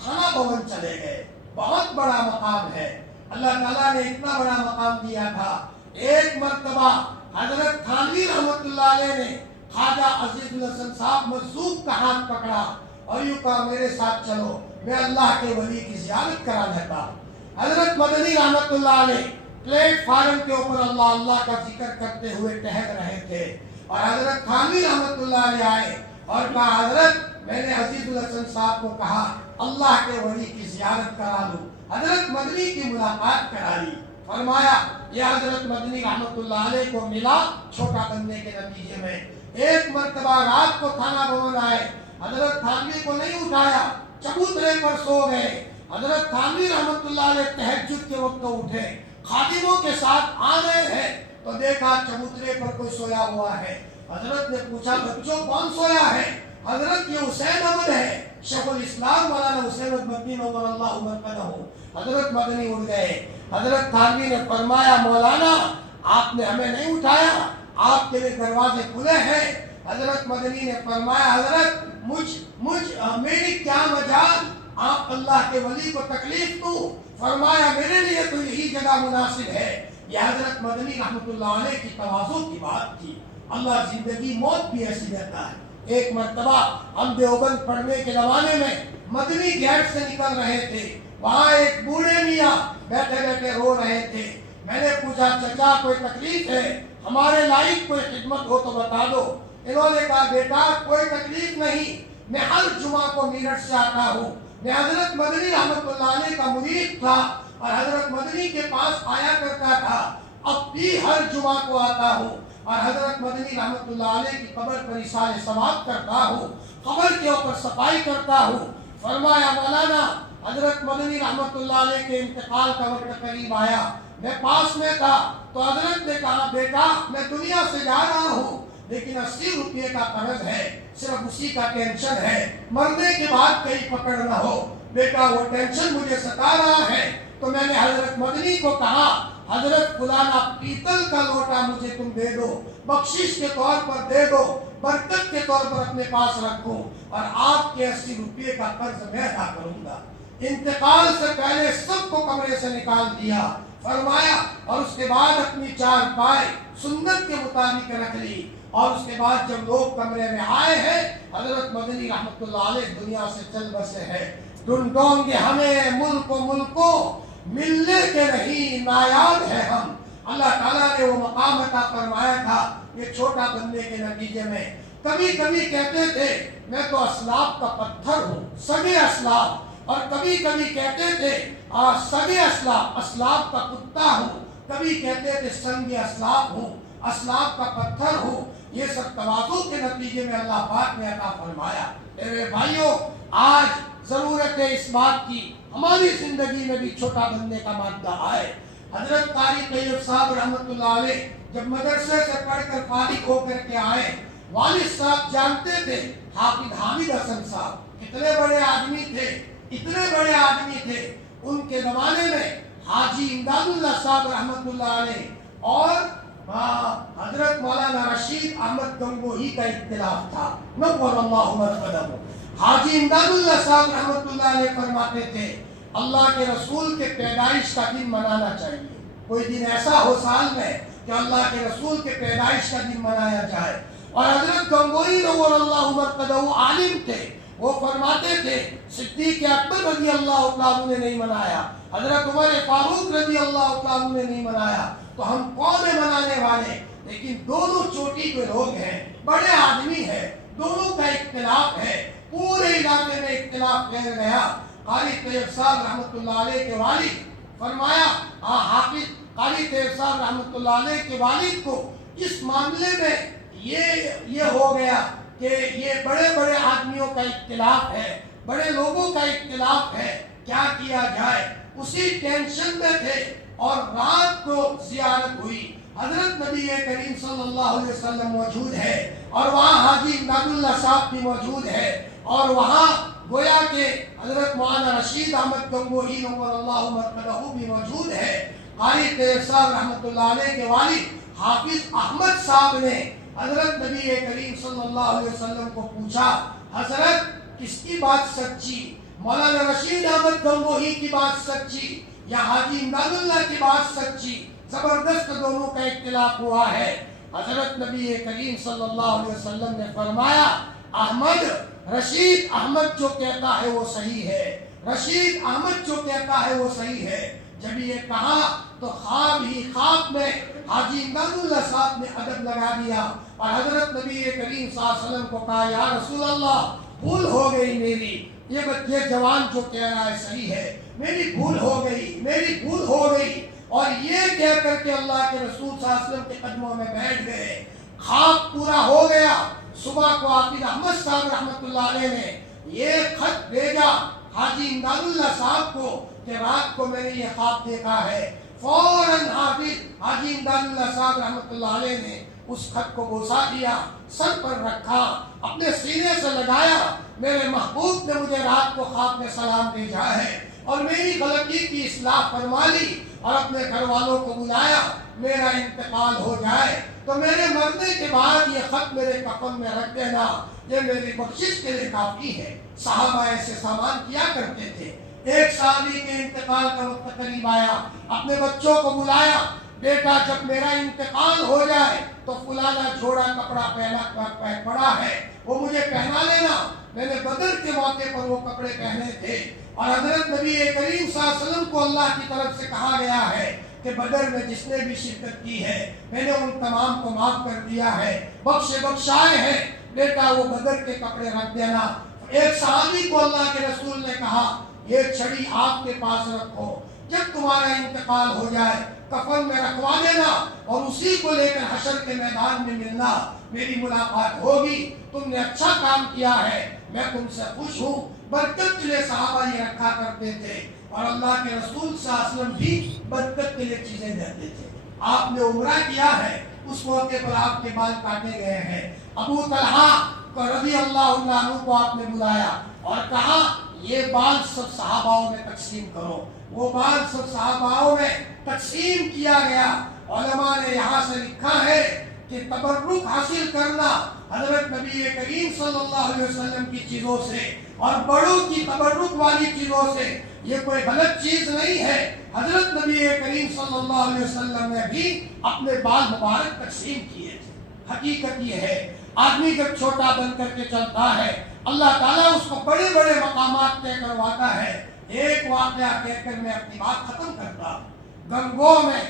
تھانہ بھون چلے گئے، بہت بڑا مقام ہے، اللہ تعالیٰ نے اتنا بڑا مقام دیا تھا۔ ایک مرتبہ حضرت تھانوی رحمت اللہ علیہ نے خواجہ عزیز الحسن صاحب مجذوب کا ہاتھ پکڑا اور یوں کہا میرے ساتھ چلو، میں اللہ کے ولی کی زیارت کرا لیتا ہوں۔ حضرت مدنی رحمت اللہ علیہ پلیٹ فارم کے اوپر اللہ اللہ کا ذکر کرتے ہوئے ٹہل رہے تھے، اور حضرت تھانوی رحمت اللہ علیہ آئے اور کہا حضرت میں نے عزیز الحسن صاحب کو کہا اللہ کے ولی کی زیارت کرا لوں۔ حضرت مدنی کی ملاقات کرا لی۔ فرمایا یہ حضرت مدنی رحمت اللہ علیہ کو ملا چھوٹا بننے کے نتیجے میں۔ ایک مرتبہ رات کو تھانہ بھون آئے، حضرت تھانوی کو نہیں اٹھایا، چبوترے پر سو گئے۔ حضرت تھانوی رحمت اللہ علیہ تہجد کے وقت اٹھے، خادموں کے ساتھ آ رہے ہیں تو دیکھا چبوترے پر کوئی سویا ہوا ہے۔ حضرت نے پوچھا بچوں کون سویا ہے؟ حضرت یہ حسین احمد ہے، شیخ الاسلام مولانا حسین مدنی نور اللہ مرقدہ۔ حضرت مدنی اٹھ گئے۔ حضرت تھانوی نے فرمایا مولانا آپ نے ہمیں نہیں اٹھایا، آپ کے لیے دروازے کھلے ہیں۔ حضرت مدنی نے فرمایا حضرت میری کیا مجال، آپ اللہ کے ولی کو تکلیف دوں؟ فرمایا میرے لیے تو یہی جگہ مناسب ہے۔ یہ حضرت مدنی رحمت اللہ علیہ کی تواضع کی بات تھی۔ اللہ زندگی موت بھی ایسی دیتا ہے۔ ایک مرتبہ ہم دیوبند پڑھنے کے زمانے میں مدنی گیٹ سے نکل رہے تھے، وہاں ایک بوڑھے میاں بیٹھے بیٹھے رو رہے تھے۔ میں نے پوچھا چچا کوئی تکلیف ہے، ہمارے لائق کوئی خدمت ہو تو بتا دو۔ انہوں نے کہا بیٹا کوئی تکلیف نہیں، میں ہر جمعہ کو میرٹھ سے آتا ہوں، میں حضرت مدنی رحمت اللہ علیہ کا مرید تھا اور حضرت مدنی کے پاس آیا کرتا تھا، اب بھی ہر جمعہ کو آتا ہوں اور حضرت مدنی رحمت اللہ علیہ کی قبر پر اِشارِ ثواب کرتا ہوں، قبر کے اوپر صفائی کرتا ہوں۔ فرمایا مولانا حضرت مدنی رحمت اللہ علیہ کے انتقال کا وقت قریب آیا، میں پاس میں تھا تو حضرت نے کہا بیٹا میں دنیا سے جا رہا ہوں لیکن 80 روپے کا قرض ہے، صرف اسی کا ٹینشن ہے، مرنے کے بعد کہیں پکڑ نہ ہو۔ بیٹا وہ ٹینشن مجھے ستا رہا ہے، تو میں نے حضرت مدنی کو کہا حضرت فلانا پیتل کا لوٹا مجھے تم دے دو، بخشش کے طور پر دے دو، برکت کے طور پر اپنے پاس رکھو اور آپ کے 80 روپے کا قرض میں ادا کروں گا۔ انتقال سے پہلے سب کو کمرے سے نکال دیا، فرمایا اور اس کے بعد اپنی چار پائے سنت کے مطابق رکھ لی، اور اس کے بعد جب لوگ کمرے میں آئے ہیں حضرت مدنی رحمت اللہ علیہ دنیا سے چل بسے ہیں۔ ڈھونڈوں گے ہمیں ملکو ملنے کے نہیں نایاب ہے ہم۔ اللہ تعالیٰ نے وہ مقام عطا فرمایا تھا، یہ چھوٹا بننے کے نتیجے میں کبھی کبھی کہتے تھے میں تو اسلاف کا پتھر ہوں، سگے اسلاف، اور کبھی کبھی کہتے تھے سگے اسلاف کا کتا ہوں، کبھی کہتے تھے سنگ اسلاف ہوں، اسلاف کا پتھر ہوں۔ یہ سب تواضع کے نتیجے میں اللہ پاک نے عطا فرمایا۔ میرے بھائیوں آج ضرورت ہے اس بات کی ہماری زندگی میں بھی چھوٹا بننے کا مادہ آئے۔ حضرت قاری طیب صاحب رحمت اللہ علیہ جب مدرسے سے پڑھ کر فارغ ہو کر کے آئے، والد صاحب جانتے تھے حافظ حامد حسن صاحب کتنے بڑے آدمی تھے، اتنے بڑے آدمی تھے، ان کے زمانے میں حاجی امداداللہ صاحب رحمۃ اللہ علیہ اور حضرت مولانا رشید احمد گنگوہی کا اختلاف تھا، نور اللہ مرقدہ۔ حاجی امداداللہ صاحب رحمۃ اللہ علیہ فرماتے تھے اللہ کے رسول کے پیدائش کا دن منانا چاہیے، کوئی دن ایسا ہو سال میں کہ اللہ کے رسول کے پیدائش کا دن منایا جائے۔ اور حضرت گنگوہی نور اللہ مرقدہ عالم تھے، وہ فرماتے تھے صدیق اکبر رضی اللہ تعالیٰ نے نہیں منایا، حضرت عمر فاروق رضی اللہ تعالیٰ نے نہیں منایا، تو ہم کون ہیں منانے والے؟ لیکن دونوں چوٹی کے لوگ ہیں، بڑے آدمی ہیں، دونوں کا اختلاف ہے، پورے علاقے میں اختلاف پھیل گیا۔ قاری طیب صاحب رحمۃ اللہ علیہ کے والد فرمایا، حافظ قاری طیب صاحب رحمۃ اللہ علیہ کے والد کو اس معاملے میں یہ ہو گیا کہ یہ بڑے بڑے آدمیوں کا اختلاف ہے، بڑے لوگوں کا اختلاف ہے، کیا کیا جائے؟ اسی ٹینشن میں تھے اور رات کو زیارت ہوئی، حضرت نبی کریم صلی اللہ علیہ وسلم موجود ہے اور وہاں حاجی امداداللہ صاحب بھی موجود ہے اور وہاں گویا کہ حضرت مولانا رشید احمد گنگوہی نور اللہ مرقدہ بھی موجود ہے۔ قاری طیب صاحب رحمۃ اللہ علیہ کے والد حافظ احمد صاحب نے حضرت نبی کریم صلی اللہ علیہ وسلم کو پوچھا، حضرت کس کی بات سچی، مولانا رشید احمد گنگوہی کی بات سچی یا حاجی امداداللہ کی بات سچی؟ زبردست دونوں کا اختلاف ہوا ہے۔ حضرت نبی کریم صلی اللہ علیہ وسلم نے فرمایا احمد، رشید احمد جو کہتا ہے وہ صحیح ہے، رشید احمد جو کہتا ہے وہ صحیح ہے۔ جب یہ کہا تو خواب ہی خواب میں حاجی امداداللہ صاحب نے ادب لگا دیا اور حضرت نبی کریم صلی اللہ علیہ وسلم کو کہا یا رسول اللہ بھول ہو گئی میری، یہ جوان جو کہہ رہا ہے صحیح ہے، میری بھول ہو گئی، میری بھول ہو گئی۔ اور یہ کہہ کر کے اللہ کے رسول صلی اللہ علیہ وسلم کے قدموں میں بیٹھ گئے۔ خواب پورا ہو گیا، صبح کو حافظ احمد صاحب رحمۃ اللہ علیہ نے یہ خط بھیجا حاجی امداداللہ صاحب کو کہ رات کو میں نے یہ خواب دیکھا ہے۔ فوراً حاجی امداداللہ صاحب رحمۃ اللہ علیہ نے اس خط کو بوسا دیا، سر پر رکھا، اپنے سینے سے لگایا، میرے محبوب نے مجھے رات کو خواب میں سلام بھیجا ہے اور میری غلطی کی اصلاح فرما لی اور اپنے گھر والوں کو بلایا، میرا انتقال ہو جائے تو میرے مرنے کے بعد یہ خط میرے کفن میں رکھ دینا، یہ میری بخشش کے لیے کافی ہے۔ صحابہ ایسے سامان کیا کرتے تھے۔ ایک صحابی کے انتقال کا وقت قریب آیا، اپنے بچوں کو بلایا، بیٹا جب میرا انتقال ہو جائے تو فلانا جوڑا کپڑا پڑا ہے وہ مجھے پہنا لینا، میں نے بدر کے موقع پر وہ کپڑے پہنے تھے اور حضرت نبی کریم صلی اللہ علیہ وسلم کو اللہ کی طرف سے کہا گیا ہے کہ بدر میں جس نے بھی شرکت کی ہے میں نے ان تمام کو معاف کر دیا ہے، بخشائے ہیں، بیٹا وہ بدر کے کپڑے رکھ دینا۔ ایک صحابی کو اللہ کے رسول نے کہا یہ چھڑی آپ کے پاس رکھو، جب تمہارا انتقال ہو جائے کفن میں رکھوا دینا اور اسی کو لے کر حشر کے میدان میں ملنا، میری ملاقات ہوگی، تم نے اچھا کام کیا ہے، میں تم سے خوش ہوں۔ برکت کے لیے صحابہ یہ رکھا کرتے تھے اور اللہ کے رسول صلی اللہ علیہ وسلم بھی برکت کے لیے چیزیں دیتے تھے۔ آپ نے عمرہ کیا ہے، اس موقع پر آپ کے بال کاٹے گئے ہیں، ابو طلحہ رضی اللہ عنہ کو آپ نے بلایا اور کہا یہ بال سب صحاباؤں میں تقسیم کرو، وہ بال سب صحاباؤں میں تقسیم کیا گیا۔ علماء نے یہاں سے لکھا ہے کہ تبرک حاصل کرنا حضرت نبی کریم صلی اللہ علیہ وسلم کی چیزوں سے اور بڑوں کی تبرک والی چیزوں سے یہ کوئی غلط چیز نہیں ہے۔ حضرت نبی کریم صلی اللہ علیہ وسلم نے بھی اپنے بال مبارک تقسیم کیے تھے۔ حقیقت یہ ہے آدمی جب چھوٹا بن کر کے چلتا ہے اللہ تعالیٰ اس کو بڑے بڑے مقامات طے کرواتا ہے۔ ایک واقعہ کہہ کر میں اپنی بات ختم کرتا ہوں۔ گنگو میں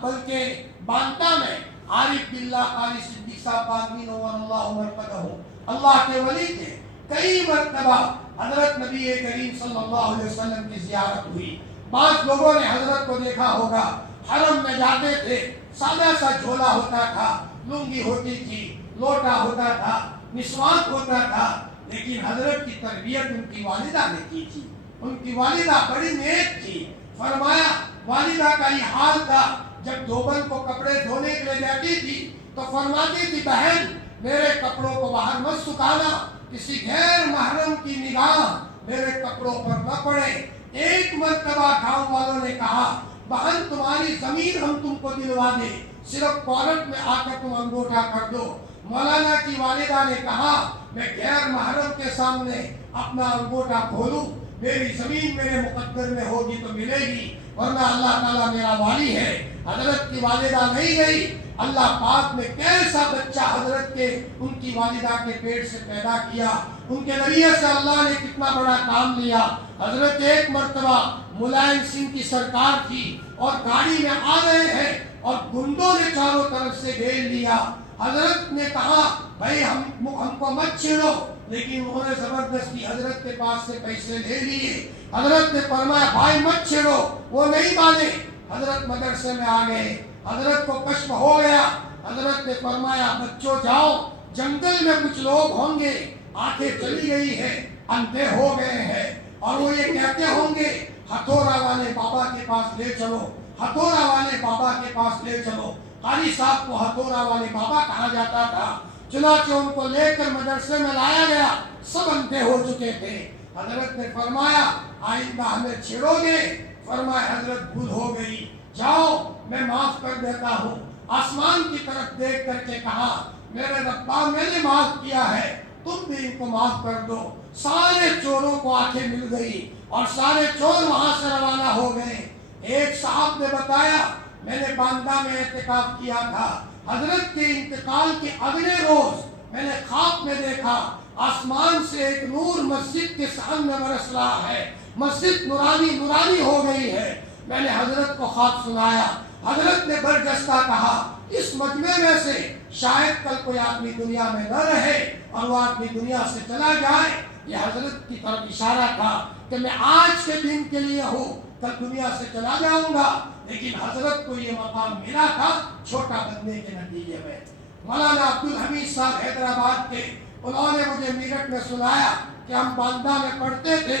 بلکہ بانتا میں عارف باللہ قاری صدیق صاحب پاکمین اللہ مرقدہ اللہ کے ولی تھے، کئی مرتبہ حضرت نبی کریم صلی اللہ علیہ وسلم کی زیارت ہوئی۔ بعض لوگوں نے حضرت کو دیکھا ہوگا، حرم میں جاتے تھے، سادہ سا جھولا ہوتا تھا، لنگی ہوتی تھی، لوٹا ہوتا تھا، مسواک ہوتا تھا، لیکن حضرت کی تربیت ان کی والدہ نے کی تھی۔ ان کی والدہ بڑی نیک تھی۔ فرمایا والدہ کا یہ حال تھا، جب دیوبند کو کپڑے دھونے کے لیے جاتی تھی تو فرماتی تھی بہن میرے کپڑوں کو باہر مت سکھانا، کسی غیر محرم کی نگاہ میرے کپڑوں پر نہ پڑے، ایک مرتبہ گاؤں والوں نے کہا بہن تمہاری زمین ہم تم کو دلوا دے، صرف کورٹ میں آ کر تم انگوٹھا کر دو۔ مولانا کی والدہ نے کہا میں غیر محرم کے سامنے اپنا انگوٹھا کھولوں، میری زمین میرے مقدر میں ہوگی تو ملے گی، ورنہ اللہ تعالیٰ میرا والی ہے۔ حضرت کی والدہ نہیں گئی۔ اللہ پاک نے کیسا بچہ حضرت کے ان کی والدہ کے پیٹ سے پیدا کیا، ان کے ذریعے سے اللہ نے کتنا بڑا کام لیا۔ حضرت ایک مرتبہ ملائم سنگھ کی سرکار تھی اور گاڑی میں آ رہے ہیں اور گنڈوں نے چاروں طرف سے گھیر لیا۔ حضرت نے کہا بھائی ہم کو مت چھیڑو، لیکن انہوں نے زبردستی حضرت کے پاس سے پیسے لے لیے۔ حضرت نے فرمایا بھائی مت چھیڑو، وہ نہیں مانے۔ حضرت مدرسے میں آ گئے، حضرت کو کشف ہو گیا۔ حضرت نے فرمایا بچوں جاؤ، جنگل میں کچھ لوگ ہوں گے، آنکھیں چلی گئی ہے، اندھے ہو گئے ہیں، اور وہ یہ کہتے ہوں گے ہتھوڑا والے بابا کے پاس لے چلو، ہتھوڑا والے بابا کے پاس لے چلو۔ قاری صاحب کو ہتھوڑا والے بابا کہا جاتا تھا، چنانچہ ان کو لے کر مدرسے میں لایا گیا، سب اندھے ہو چکے تھے۔ حضرت نے فرمایا آئندہ ہمیں چھیڑو گے؟ فرمایا حضرت بھول ہو گئی، جاؤ میں معاف کر دیتا ہوں۔ آسمان کی طرف دیکھ کر کے کہا میرے ربا میں نے معاف کیا ہے، تم بھی ان کو معاف کر دو۔ سارے چوروں کو آنکھیں مل گئی اور سارے چور وہاں سے روانہ ہو گئے۔ ایک صاحب نے بتایا میں نے باندہ میں اعتکاف کیا تھا، حضرت کے انتقال کے اگلے روز میں نے خواب میں دیکھا آسمان سے ایک نور مسجد کے سامنے برس رہا ہے، مسجد نورانی نورانی ہو گئی ہے۔ میں نے حضرت کو خواب سنایا، حضرت نے برجستہ کہا اس مجمع میں سے شاید کل کوئی آدمی دنیا میں نہ رہے اور وہ آدمی دنیا سے چلا جائے۔ یہ حضرت کی طرف اشارہ تھا کہ میں آج کے دن کے لیے ہوں، کل دنیا سے چلا جاؤں گا، لیکن حضرت کو یہ مقام ملا تھا چھوٹا بننے کے نتیجے میں۔ مولانا عبدالحمید صاحب حیدرآباد کے، انہوں نے مجھے میرٹھ میں سنایا کہ ہم باندہ میں پڑھتے تھے،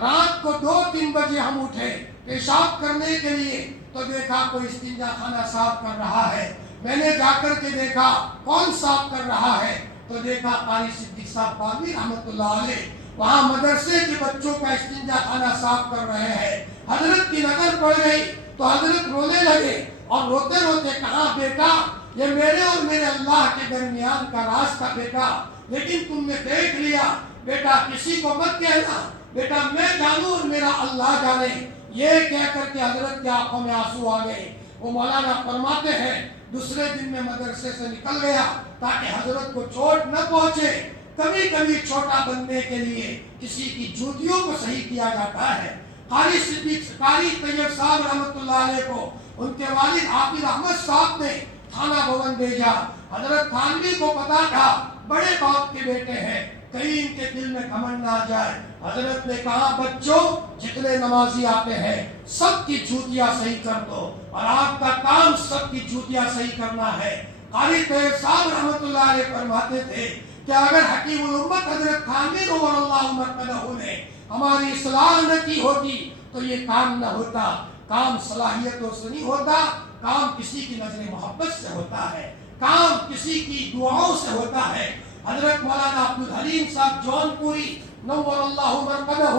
رات کو 2-3 بجے ہم اٹھے پیشاب کرنے کے لیے تو دیکھا کوئی استنجا خانہ صاف کر رہا ہے۔ میں نے جا کر کے دیکھا کون صاف کر رہا ہے، تو دیکھا قاری صدیق صاحب باوی رحمۃ اللہ علیہ وہاں مدرسے کے بچوں کا استنجا خانہ صاف کر رہے ہیں۔ حضرت کی نظر پڑ گئی تو حضرت رونے لگے اور روتے روتے کہا بیٹا یہ میرے اور میرے اللہ کے درمیان کا راز تھا بیٹا، لیکن تم نے دیکھ لیا، بیٹا کسی کو مت کہنا، بیٹا میں جانوں اور میرا اللہ جانے۔ یہ کہہ کر کے حضرت کی آنکھوں میں آنسو آ گئے۔ وہ مولانا فرماتے ہیں دوسرے دن میں مدرسے سے نکل گیا تاکہ حضرت کو چوٹ نہ پہنچے۔ کبھی کبھی چھوٹا بننے کے لیے کسی کی جوتیوں کو صحیح کیا جاتا ہے۔ قاری طیب صاحب رحمۃ اللہ علیہ کو ان کے والد حافظ احمد صاحب نے تھانہ بھون بھیجا۔ حضرت تھانوی کو پتا تھا بڑے باپ کے بیٹے ہیں، کہیں ان کے دل میں گھمنڈ نہ آ جائے۔ حضرت نے کہا بچوں جتنے نمازی آتے ہیں سب کی جوتیاں صحیح کر دو، اور آپ کا کام سب کی جوتیاں صحیح کرنا ہے۔ قاری طیب صاحب رحمۃ اللہ علیہ فرماتے تھے کہ اگر حکیم الامت حضرت تھانوی نور اللہ مرقدہ نے ہماری اصلاح نہ کی ہوتی تو یہ کام نہ ہوتا۔ کام صلاحیتوں سے نہیں ہوتا، کام کسی کی نظر محبت سے ہوتا ہے، کام کسی کی دعاؤں سے ہوتا ہے۔ حضرت مولانا عبدالحلیم صاحب جون پوری نور اللہ مرقدہ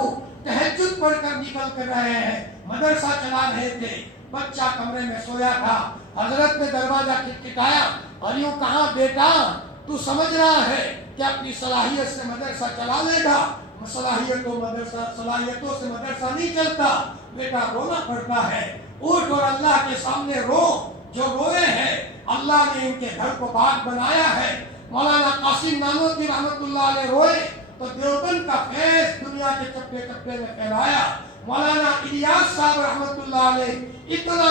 تہجد پڑھ کر نکل کر رہے ہیں، مدرسہ چلا رہے تھے، بچہ کمرے میں سویا تھا۔ حضرت نے دروازہ کھٹکھٹایا اور یوں کہا بیٹا تو سمجھ رہا ہے کہ اپنی صلاحیت سے مدرسہ چلا لے گا؟ صلاحیتوں سے مدرسہ نہیں چلتا بیٹا، رونا پڑتا ہے۔ اٹھ اور اللہ کے سامنے رو، جو روئے ہیں اللہ نے ان کے گھر کو باغ بنایا ہے۔ مولانا قاسم نانوتوی رحمۃ اللہ علیہ روئے تو دیوبند کا فیض دنیا کے چپے چپے میں پھیلایا۔ مولانا الیاس صاحب رحمۃ اللہ علیہ اتنا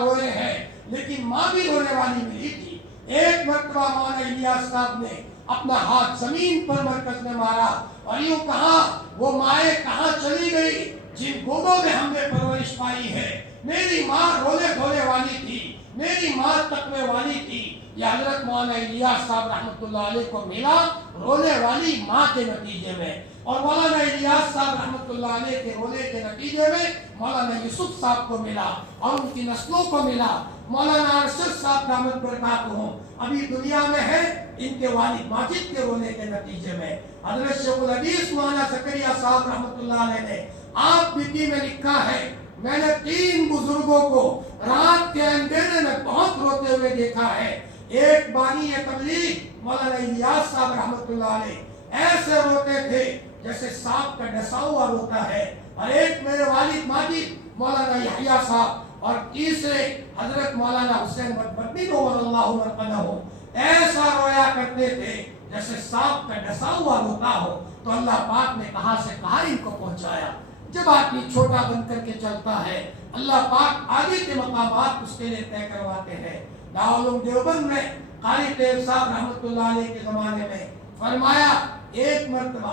روئے ہیں لیکن ماں بھی رونے والی ملی تھی۔ ایک مرتبہ مولانا الیاس صاحب نے اپنا ہاتھ زمین پر مرکز میں مارا اور یوں کہا وہ مائیں کہاں چلی گئی جن گودوں میں ہم نے پرورش پائی ہے۔ میری ماں رونے دھونے والی تھی، میری ماں تقوی والی تھی۔ یہ حضرت مولانا الیاس صاحب رحمۃ اللہ علیہ کو ملا رونے والی ماں کے نتیجے میں، اور مولانا الیاس صاحب رحمۃ اللہ علیہ کے رونے کے نتیجے میں مولانا یوسف صاحب کو ملا اور ان کی نسلوں کو ملا۔ مولانا ارشد صاحب دامت برکاتہ ابھی دنیا میں ہے، ان کے والد ماجد کے رونے کے نتیجے میں۔ حضرت شیخ الحدیث مولانا زکریا صاحب رحمۃ اللہ علیہ نے آپ بیتی میں لکھا ہے میں نے 3 بزرگوں کو رات کے اندھیرے میں بہت روتے ہوئے دیکھا ہے. ایک بانی تبلیغ مولانا الیاس صاحب رحمۃ اللہ علیہ ایسے روتے تھے جیسے سانپ کا ڈسا ہوا روتا ہے, اور ایک میرے والد ماجد مولانا یحییٰ صاحب, اور تیسرے حضرت مولانا حسین مدنی نور اللہ مرقدہ ایسا رویا کرتے تھے جیسے سانپ کا ڈسا ہوا روتا ہو. تو اللہ پاک نے کہاں سے کہاں ان کو پہنچایا. جب آدمی چھوٹا بن کر کے چلتا ہے اللہ پاک آگے کے مقامات اس کے لیے طے کرواتے ہیں. دارالعلوم دیوبند میں قاری طیب صاحب رحمۃ اللہ علیہ کے زمانے میں فرمایا ایک مرتبہ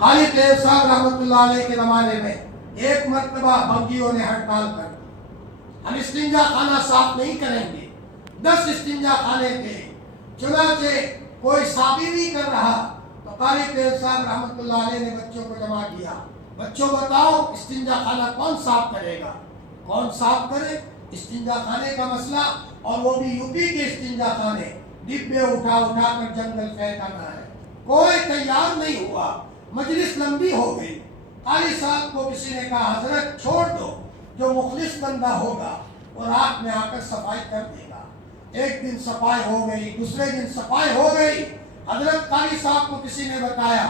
قاری طیب صاحب رحمۃ اللہ علیہ کے زمانے میں ایک مرتبہ بھنگیوں نے ہڑتال کر ہم استنجا خانہ صاف نہیں کریں گے. 10 استنجا خانے تھے, چنانچہ کوئی صاف ہی نہیں کر رہا. تو قاری طیب صاحب رحمۃ اللہ علیہ نے بچوں کو جمع کیا. بچوں بتاؤ استنجا خانہ کون صاف کرے گا, کون صاف کرے استنجا خانے کا مسئلہ, اور وہ بھی یوپی کے استنجا خانے ڈبے اٹھا اٹھا کر جنگل پھینکانا ہے. کوئی تیار نہیں ہوا, مجلس لمبی ہو گئی. قاری صاحب کو کسی نے کہا حضرت چھوڑ دو, جو مخلص بندہ ہوگا وہ رات میں آ کر صفائی کر دے گا. ایک دن صفائی ہو گئی, دوسرے دن صفائی ہو گئی. حضرت قاری صاحب کو کسی نے بتایا,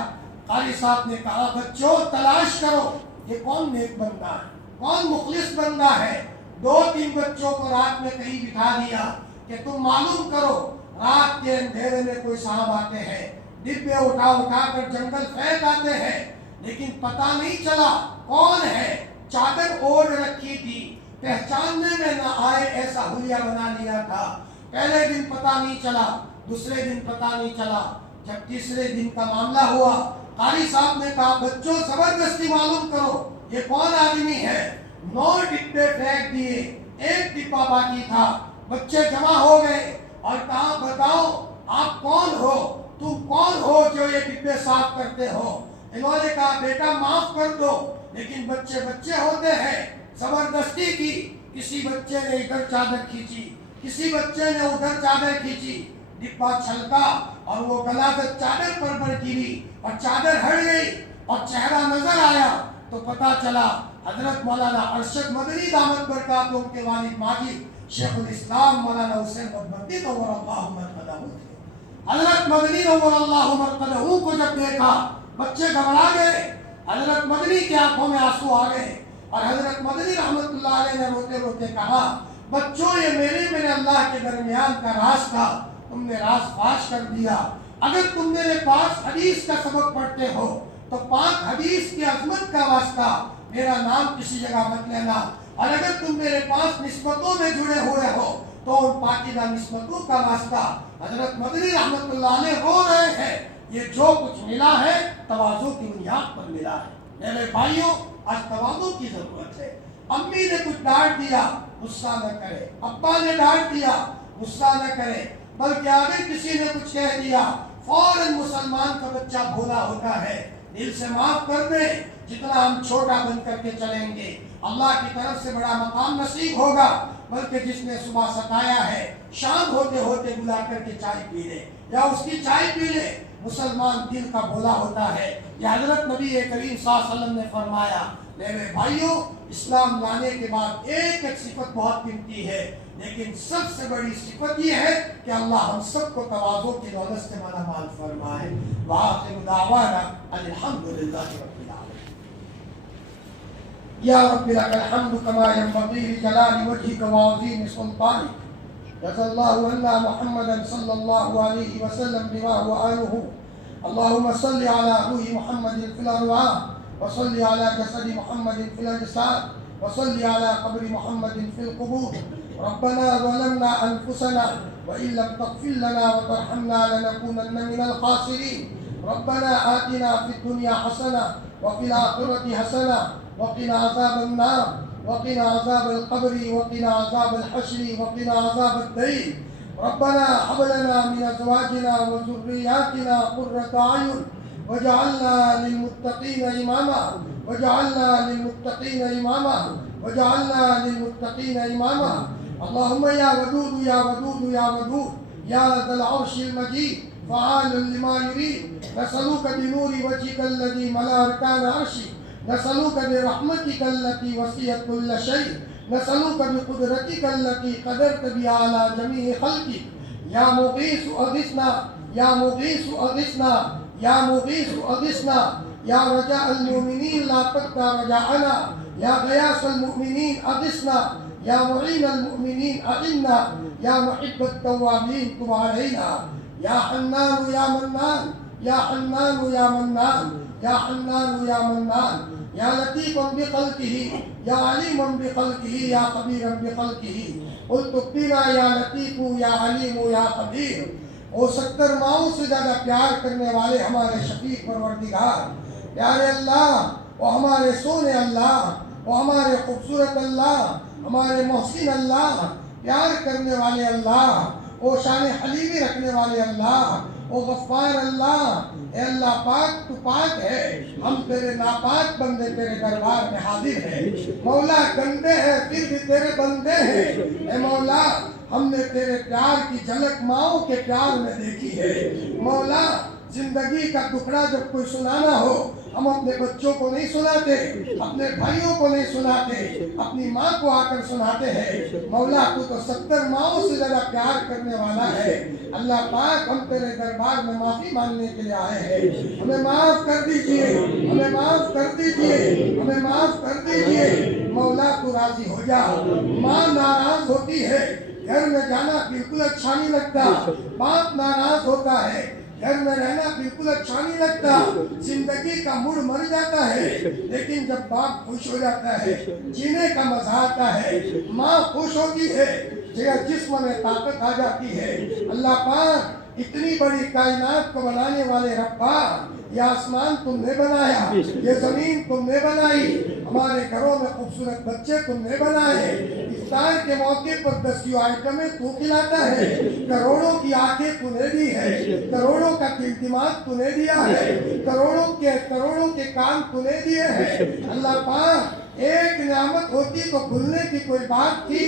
قاری صاحب نے کہا بچوں تلاش کرو یہ کون نیک بندہ ہے, کون مخلص بندہ ہے. 2-3 بچوں کو رات میں کہیں بٹھا دیا کہ تم معلوم کرو رات کے اندھیرے میں کوئی صاحب آتے ہیں, ڈبے اٹھا اٹھا کر جنگل پھینک آتے ہیں, لیکن پتہ نہیں چلا کون ہے. چادر اوڑھ رکھی تھی, پہچاننے میں نہ آئے ایسا حلیہ بنا لیا تھا. پہلے دن پتہ نہیں چلا, دوسرے دن پتہ نہیں چلا. جب تیسرے دن کا معاملہ ہوا قاری صاحب نے کہا بچوں زبردستی معلوم کرو یہ کون آدمی ہے. 9 ڈبے پھینک دیے, ایک ڈبہ باقی تھا. بچے جمع ہو گئے اور کہا بتاؤ آپ کون ہو, تم کون ہو جو یہ ڈبے صاف کرتے ہو. انہوں نے کہا بیٹا معاف کر دو, لیکن بچے بچے ہوتے ہیں. زبردستی کی, کسی بچے نے ادھر چادر کھینچی, کسی بچے نے ادھر چادر کھینچی, ڈبہ چھلکا اور وہ غلاظت چادر پر گری اور چادر ہٹ گئی اور چہرہ نظر آیا. تو پتا چلا حضرت مولانا ارشد مدنی دامت برکاتہ کے والد ماجد شیخ الاسلام مولانا حسین مدنی نور اللہ مرقدہ تھے. حضرت مدنی نور اللہ مرقدہ کو جب دیکھا بچے گھبرا گئے. حضرت مدنی کی آنکھوں میں آنسو آ گئے اور حضرت مدنی رحمت اللہ علیہ نے روتے روتے کہا بچوں یہ میرے اللہ کے درمیان کا راز تھا, تم نے راز فاش کر دیا. اگر تم میرے پاس حدیث کا سبق پڑھتے ہو تو 5 حدیث کی عظمت کا واسطہ میرا نام کسی جگہ مت لینا, اور اگر تم میرے پاس نسبتوں میں جڑے ہوئے ہو تو ان پاکیزہ نسبتوں کا واسطہ. حضرت مدنی رحمت اللہ علیہ رو رہے ہیں. یہ جو کچھ ملا ہے تواضع کی بنیاد پر ملا ہے. میرے بھائیوں آج تواضع کی ضرورت ہے. امی نے کچھ ڈانٹ دیا غصہ نہ کرے, ابا نے ڈانٹ دیا غصہ نہ کرے, بلکہ اگر کسی نے کچھ کہہ دیا فوراً مسلمان کا بچہ بھولا ہوتا ہے, دل سے معاف کر دے. جتنا ہم چھوٹا بن کر کے چلیں گے اللہ کی طرف سے بڑا مقام نصیب ہوگا. بلکہ جس نے صبح ستایا ہے شام ہوتے ہوتے بلا کر کے چائے پی لے یا اس کی چائے پی لے, مسلمان دل کا بھولا ہوتا ہے. یہ حضرت نبی کریم صلی اللہ علیہ وسلم نے فرمایا. میرے بھائیوں اسلام لانے کے بعد ایک صفت بہت قیمتی ہے, لیکن سب سے بڑی صفت یہ ہے کہ اللہ ہم سب کو تواضع کی دولت سے مالا مال فرمائے. وآخر دعوانا الحمدللہ رب العالمین. یا رب لک الحمد کما ينبغي لجلال وجهك وعظیم سلطانك. جزا الله عنا محمدا صلى الله عليه وسلم بما هو آله. اللهم صل على روح محمد في الأرواح, وصل على جسد محمد في الأجساد, وصل على قبر محمد في القبور. ربنا ظلمنا أنفسنا وإن لم تغفر لنا وترحمنا لنكونن من الخاسرين. ربنا آتنا في الدنيا حسنة وفي الآخرة حسنة وقنا عذاب النار وقنا عذاب القبر وقنا عذاب الحشر وقنا عذاب الدين. ربنا هب لنا من أزواجنا وذرياتنا قرة أعين وجعلنا للمتقين إماما وجعلنا للمتقين إماما وجعلنا للمتقين إماما. اللهم يا ودود يا ودود يا ودود يا ذا العرش المجيد فعال لما يريد نسألك بنور وجهك الذي ملأ أركان عرشك نسألك برحمتك التي وسعت كل شيء نسألك بقدرتك التي قدرت بها على جميع خلقك يا مغيث أغثنا يا مغيث أغثنا يا مغيث أغثنا يا رجاء المؤمنين لا تقطع رجاءنا يا غياث المؤمنين أغثنا يا معين المؤمنين أعنا يا محب التوابين تب علينا يا حنان يا منان يا حنان يا منان يا حنان يا منان يا لطيفا بخلقه يا عليما بخلقه يا خبيرا بخلقه قلت اكفنا يا لطيف يا عليم يا خبير وہ 70 ماؤں سے زیادہ پیار کرنے والے ہمارے شفیق پروردگار پیارے اللہ، وہ ہمارے سونے اللہ، وہ ہمارے خوبصورت اللہ، ہمارے محسن اللہ، پیار کرنے والے اللہ، وہ شان حلیمی رکھنے والے اللہ، وہ غفار اللہ۔ اے اللہ پاک تو پاک ہے، ہم تیرے ناپاک بندے تیرے دربار میں حاضر ہیں۔ مولا گندے ہیں پھر بھی تیرے بندے ہیں۔ اے مولا ہم نے تیرے پیار کی جھلک ماؤں کے پیار میں دیکھی ہے۔ مولا زندگی کا ٹکڑا جب کوئی سنانا ہو، ہم اپنے بچوں کو نہیں سناتے، اپنے بھائیوں کو نہیں سناتے، اپنی ماں کو آ کر سناتے ہیں۔ مولا تو 70 ماؤں سے زیادہ پیار کرنے والا ہے۔ اللہ پاک ہم تیرے دربار میں معافی مانگنے کے لیے آئے ہیں، ہمیں معاف کر دیجئے، ہمیں معاف کر دیجئے، ہمیں معاف کر دیجئے۔ مولا تو راضی ہو جا۔ ماں ناراض ہوتی ہے، گھر میں جانا بالکل اچھا نہیں لگتا، باپ ناراض ہوتا ہے، گھر میں رہنا بالکل اچھا نہیں لگتا، زندگی کا موڈ مر جاتا ہے، لیکن جب باپ خوش ہو جاتا ہے جینے کا مزہ آتا ہے، ماں خوش ہوتی ہے، جسم میں طاقت آ جاتی ہے۔ اللہ پاک اتنی بڑی کائنات کو بنانے والے ربا، یہ آسمان تم نے بنایا، یہ زمین تم نے بنائی، ہمارے گھروں میں خوبصورت بچے تم نے بنائے، افطار کے موقع پر 10 آئٹمیں تو کھلاتا ہے، کروڑوں کی آنکھیں تو نے دی ہے، کروڑوں کا دماغ تو نے دیا ہے، کروڑوں کے کان تو نے دیے ہیں۔ اللہ پاک ایک نعمت ہوتی تو بھولنے کی کوئی بات تھی،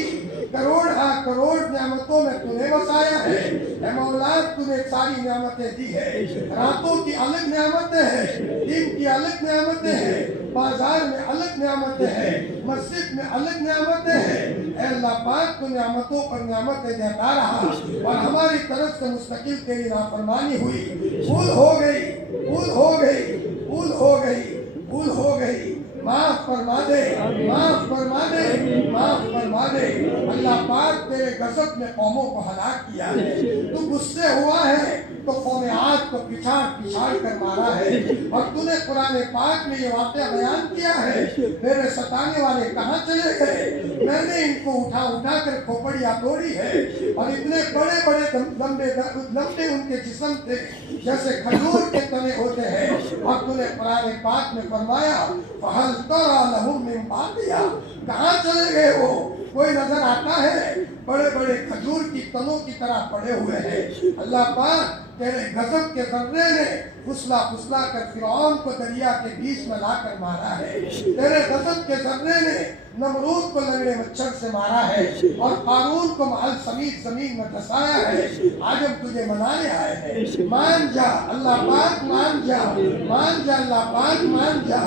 کروڑ نعمتوں میں تو نے بسایا ہے۔ اے مولا تو نے ساری نعمتیں دی ہے، راتوں کی الگ نعمتیں ہیں، دن کی الگ نعمتیں ہیں، بازار میں الگ نعمتیں ہیں، مسجد میں الگ نعمتیں ہیں۔ اے اللہ پاک تو نعمتوں پر نعمتیں دیتا رہا اور ہماری طرف سے مستقل تیری نافرمانی ہوئی، بھول ہو گئی، بھول ہو گئی، بھول ہو گئی، بھول ہو گئی، معاف فرما دے، معاف فرما دے، معاف فرما دے۔ اللہ پاک تیرے غضب نے قوموں کو ہلاک کیا ہے، تو غصے ہوا ہے تو قوم عاد کو پچھاڑ کر مارا ہے، اور تو نے قرآن پاک میں یہ واقعہ بیان کیا ہے، میرے ستانے والے کہاں چلے گئے، میں نے ان کو اٹھا کر کھوپڑیاں توڑی ہے، اور اتنے بڑے بڑے لمبے ان کے جسم تھے جیسے کھجور کے تنے ہوتے ہیں، اور تو نے قرآن پاک میں فرمایا فَهَلْ تَرَى لَهُم مِّن بَاقِيَةٍ، کہاں چلے گئے وہ، کوئی نظر آتا ہے، بڑے بڑے کھجور کی تنوں کی طرح پڑے ہوئے ہیں۔ اللہ پاک تیرے غضب کے ذرے نے پھسلا کر فرعون کو دریا کے بیچ میں لا کر مارا ہے، تیرے غضب کے ذرے نے نمرود کو لنگڑے مچھر سے مارا ہے، اور قارون کو محل سمیت زمین میں دھسایا ہے۔ آج ہم تجھے منانے آئے ہیں، مان جا اللہ پاک، مان جا، مان جا اللہ پاک، مان جا،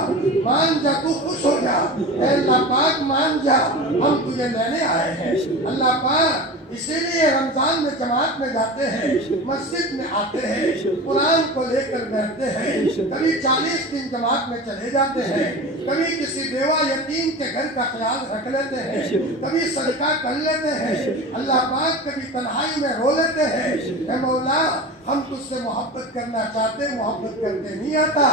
مان جا، تو خوش ہو جا، اے اللہ پاک مان جا، ہم تجھے لینے آئے ہیں۔ اللہ پاک اسی لیے رمضان میں جماعت میں جاتے ہیں، مسجد میں آتے ہیں، قرآن کو لے کر بیٹھتے ہیں، کبھی 40 دن جماعت میں چلے جاتے ہیں، کبھی کسی بیوہ یتیم کے گھر کا خیال رکھ لیتے ہیں، کبھی صدقہ کر لیتے ہیں، اللہ پاک کبھی تنہائی میں رو لیتے ہیں۔ اے مولا ہم تجھ سے محبت کرنا چاہتے، محبت کرتے نہیں آتا،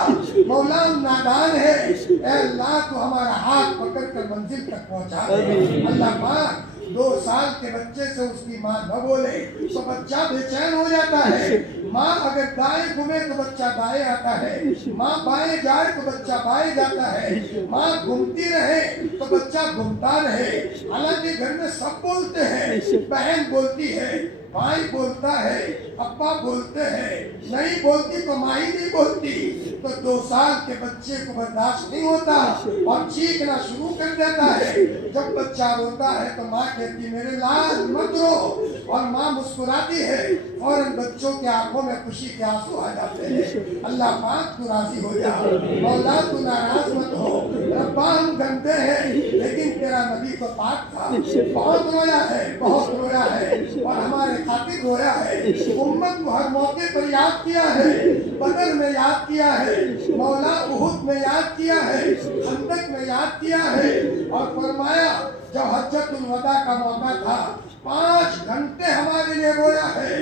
مولا ہم نادان ہیں، اے اللہ تو ہمارا ہاتھ پکڑ کر منزل تک پہنچا دے۔ اللہ پاک 2 سال کے بچے سے اس کی ماں نہ بولے تو بچہ بے چین ہو جاتا ہے، ماں اگر دائیں گھومے تو بچہ دائیں آتا ہے، ماں بائیں جائے تو بچہ بائیں جاتا ہے، ماں گھومتی رہے تو بچہ گھومتا رہے۔ حالانکہ گھر میں سب بولتے ہیں، بہن بولتی ہے، بھائی بولتا ہے، ابا بولتے ہیں، نہیں بولتی تو ماں ہی نہیں بولتی، تو 2 سال کے بچے کو برداشت نہیں ہوتا اور چیخنا شروع کر دیتا ہے۔ جب بچہ روتا ہے تو ماں کہتی میرے لال مت رو، اور ماں مسکراتی ہے فوراً بچوں کے آنکھوں میں خوشی کے آنسو آ جاتے ہیں۔ اللہ پاک تو راضی ہو جا، مولا تو ناراض مت ہو۔ ربا ہم گندے ہیں لیکن تیرا نبی تو پاک تھا، بہت رویا ہے، بہت رویا ہے اور ہمارے خاطر رویا ہے۔ امت کو ہر موقع پر یاد کیا ہے، بدر میں یاد کیا ہے، مولا احد میں یاد کیا ہے، خندق میں یاد کیا ہے، اور فرمایا جب حجۃ الوداع کا موقع تھا 5 گھنٹے ہمارے لیے رویا ہے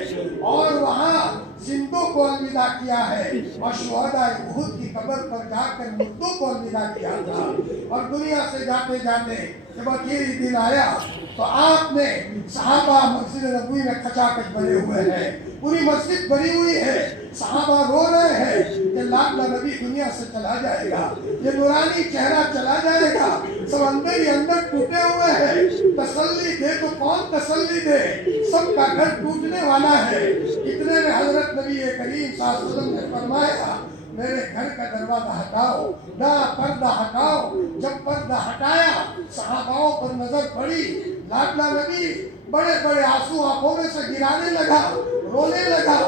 اور وہاں زندوں کو الوداع کیا ہے اور شہداء احد کی قبر پر جا کر مردوں کو الوداع کیا تھا۔ اور دنیا سے جاتے جاتے جب آخری دن آیا تو آپ نے صحابہ مسجد نبوی میں کھچاکچ بنے ہوئے ہیں، پوری مسجد بھری ہوئی ہے، صحابہ رو رہے ہیں کہ لاڈلا نبی دنیا سے چلا جائے گا، یہ نورانی چہرہ چلا جائے گا، سب اندر ہی اندر ٹوٹے ہوئے ہیں۔ تسلی دے تو کون تسلی دے، سب کا گھر ٹوٹنے والا ہے۔ اتنے میں حضرت نبی کریم صلی اللہ علیہ وسلم نے فرمایا میرے گھر کا دروازہ ہٹاؤ، نہ پردہ ہٹاؤ۔ جب پردہ ہٹایا صحاباؤں پر نظر پڑی، لاڈلا نبی بڑے بڑے آنسو آنکھوں میں سے گرانے لگا، رونے لگا۔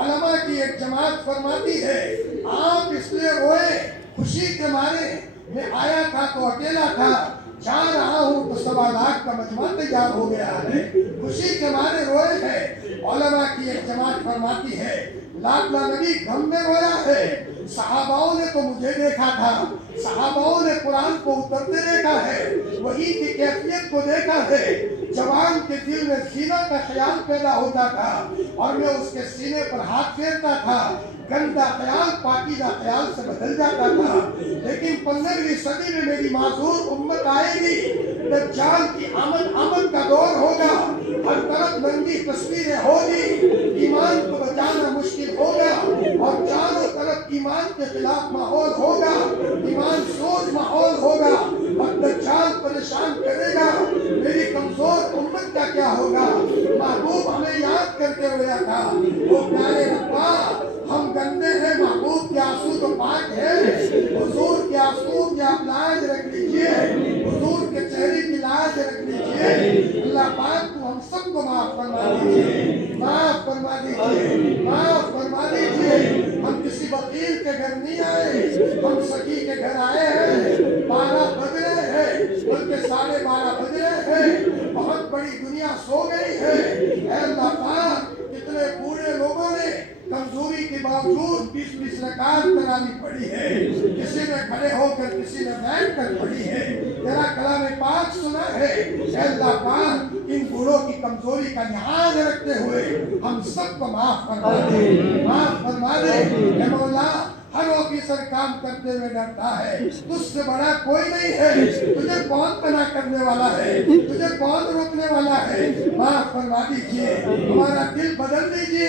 علماء کی ایک جماعت فرماتی ہے آپ اس لیے روئے خوشی کے مارے، میں آیا تھا تو اکیلا تھا، جا رہا ہوں تو 1.25 لاکھ کا مجمع تیار ہو گیا ہے، خوشی کے مارے روئے ہیں۔ علماء کی ایک جماعت فرماتی ہے لاڈلا نبی غم میں رویا ہے۔ صحاباؤں نے تو مجھے دیکھا تھا، صحاباؤں نے قرآن کو اترتے دیکھا ہے، وحی کی کیفیت کو دیکھا ہے۔ جوان کے دل میں سینہ کا خیال پیدا ہوتا تھا اور میں اس کے سینے پر ہاتھ پھیرتا تھا، گندا خیال پاکیزہ خیال سے بدل جاتا تھا۔ لیکن 15ویں صدی میں میری معذور امت آئے گی، دجال کی آمد کا دور ہوگا، ہر طرف ننگی تصویریں ہوگی، ایمان کو بچانا مشکل ہوگا اور چاروں طرف ایمان کے خلاف ماحول ہوگا، ایمان سوز ماحول ہوگا اور دجال پریشان کرے گا۔ میری کمزور امت کا کیا ہوگا؟ محبوب ہمیں یاد کرتے ہوئے تھا، وہ پیارے ربا ہم گندے ہیں، محبوب کے آنسو تو پاک ہے، حضور کے آنسو کی آپ لاج رکھ لیجئے، حضور کے چہرے کی لاج رکھ لیجئے۔ اللہ پاک تو ہم سب کو معاف فرما دیجئے، معاف فرما دیجئے، معاف فرما دیجئے۔ ہم کسی وکیل کے گھر نہیں آئے، ہم سخی کے گھر آئے ہیں۔ 12 بج رہے ہیں بلکہ 12:30 بج رہے ہیں، بہت بڑی دنیا سو گئی ہے۔ اے اللہ پاک کتنے بوڑھے لوگوں نے کمزوری کے باوجود 20 رکعت تراویح پڑھی ہے، کسی نے کھڑے ہو کر کسی نے بیٹھ کر پڑھی ہے، تیرا کلام پاک سنا ہے۔ اے اللہ پاک ان بوڑھوں کی کمزوری کا لحاظ رکھتے ہوئے ہم سب کو معاف فرما دے، معاف فرما دے۔ اے مولا ہر آفیسر کام کرتے ہوئے ڈرتا ہے، تجھ سے بڑا کوئی نہیں ہے، تجھے کون پناہ کرنے والا ہے، تجھے کون روکنے والا ہے۔ معاف فرما دیجئے، ہمارا دل بدل دیجئے،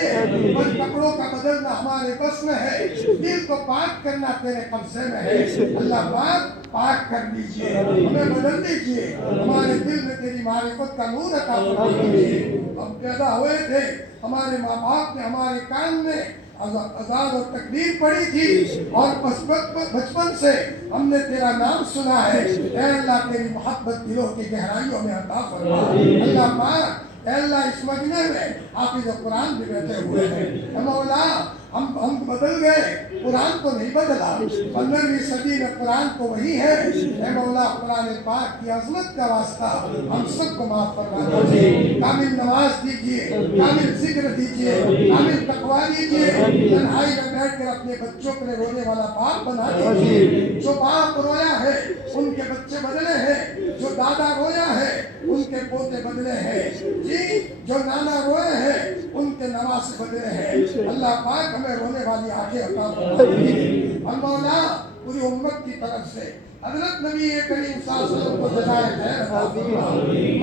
بس کپڑوں کا بدلنا ہمارے بس میں ہے، دل کو پاک کرنا تیرے قبضے میں ہے۔ اللہ پاک پاک کر دیجئے، ہمیں بدل دیجئے، ہمارے دل میں تیری معرفت کا نور عطا فرما دیجئے۔ ہم پیدا ہوئے تھے، ہمارے ماں باپ نے ہمارے کان میں اذان اور تکبیر پڑھی تھی اور بچپن سے ہم نے تیرا نام سنا ہے۔ اے اللہ تیری محبت دلوں کی گہرائیوں میں عطا فرما۔ اللہ پاک اے اللہ اس مجمع میں حافظ قرآن بھی بیٹھے ہوئے ہیں، اے مولا ہم بدل گئے، قرآن کو نہیں بدلا۔ 15ویں صدی میں قرآن تو وہی ہے۔ اے مولا قرآن پاک کی عظمت کا واسطہ ہم سب کو معاف فرما دیجئے، کامل نماز دیجئے، کامل ذکر دیجئے، کامل تقوی دیجئے، تنہائی میں بیٹھ کر اپنے بچوں پر رونے والا باپ بنا دیجئے۔ جو باپ رویا ہے ان کے بچے بدلے ہیں، جو دادا رویا ہے ان کے پوتے بدلے ہیں، جی جو نانا روئے ہیں ان کے نواسے بدلے ہیں۔ اللہ پاک ہمیں رونے والی آنکھیں عطا فرما دیجئے۔ اور مولا پوری امت کی طرف سے حضرت نبی کریم صلی اللہ علیہ وسلم کو جزائے خیر عطا فرما۔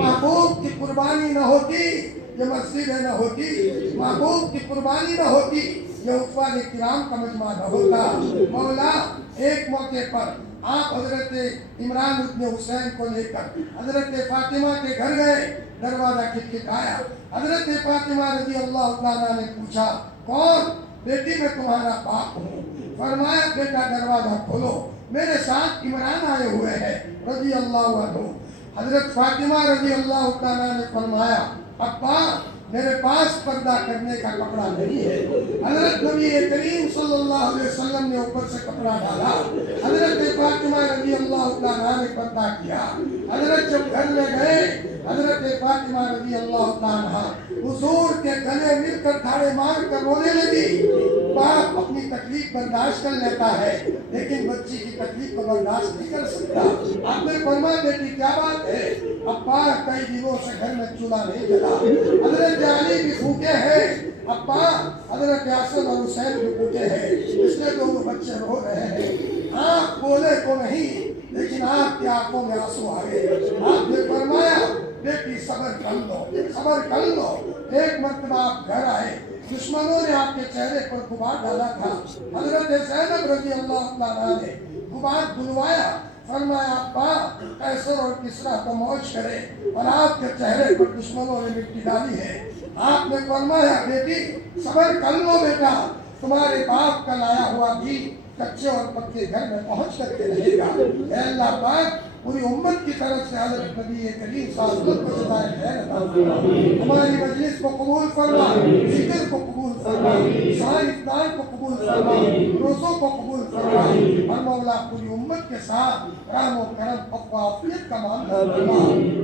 محبوب کی قربانی نہ ہوتی یہ مسجدیں نہ ہوتی، محبوب کی قربانی نہ ہوتی یہ اخوان کرام کا مجمع نہ ہوتا۔ مولا ایک موقع پر آپ حضرت عمران ابن حسین کو لے کر حضرت فاطمہ کے گھر گئے، دروازہ کھٹکھٹایا، حضرت فاطمہ رضی اللہ تعالیٰ نے پوچھا کون؟ بیٹی میں تمہارا باپ ہوں۔ فرمایا بیٹا دروازہ کھولو، میرے ساتھ عمران آئے ہوئے ہیں رضی اللہ عنہ۔ حضرت فاطمہ رضی اللہ تعالیٰ نے فرمایا ابا میرے پاس پردہ کرنے کا کپڑا نہیں ہے۔ حضرت نبی کریم صلی اللہ علیہ وسلم نے اوپر سے کپڑا ڈالا، حضرت فاطمہ رضی اللہ عنہا نے پردہ کیا۔ حضرت جب گھر میں گئے، حضرت فاطمہ رضی اللہ عنہا حضور کے گلے مل کر دھاڑے مار کر رونے لگی۔ باپ اپنی تکلیف برداشت کر لیتا ہے لیکن بچی کی تکلیف کو برداشت نہیں کر سکتا۔ آپ نے فرمایا بیٹی کیا بات ہے؟ ابا کئی دنوں سے گھر میں چولہا نہیں جلا، حضرت علی بھی بھوکے ہیں، ابا حضرت حسن اور حسین بھی بھوکے ہیں، اس لیے دونوں بچے رو رہے ہیں۔ آپ بولے تو نہیں لیکن آپ کی آنکھوں میں آنسو آ گئے۔ آپ نے فرمایا بیٹی صبر کر لو، صبر کر لو۔ ایک مرتبہ آپ گھر آئے، دشمنوں نے آپ کے چہرے پر غبار ڈالا تھا، حضرت زینب رضی اللہ عنہا نے غبار دھلوایا، فرمایا ابا قیصر اور کسریٰ تموج کرے اور آپ کے چہرے پر دشمنوں نے مٹی ڈالی ہے۔ آپ نے فرمایا بیٹی صبر کر لو بیٹا، تمہارے باپ کا لایا ہوا بھی کچے اور پکے گھر میں پہنچ کر کے رہے گا۔ اے اللہ پاک پوری امت کی طرف سے حضرت نبی کریم صلی اللہ علیہ وسلم کو جزائے خیر عطا فرما، ہماری مجلس کو قبول فرما، ذکر کو قبول فرما، ساری افطار کو قبول فرما، روزوں کو قبول فرما، اور مولا پوری امت کے ساتھ رحم و کرم و عافیت کا معاملہ فرما۔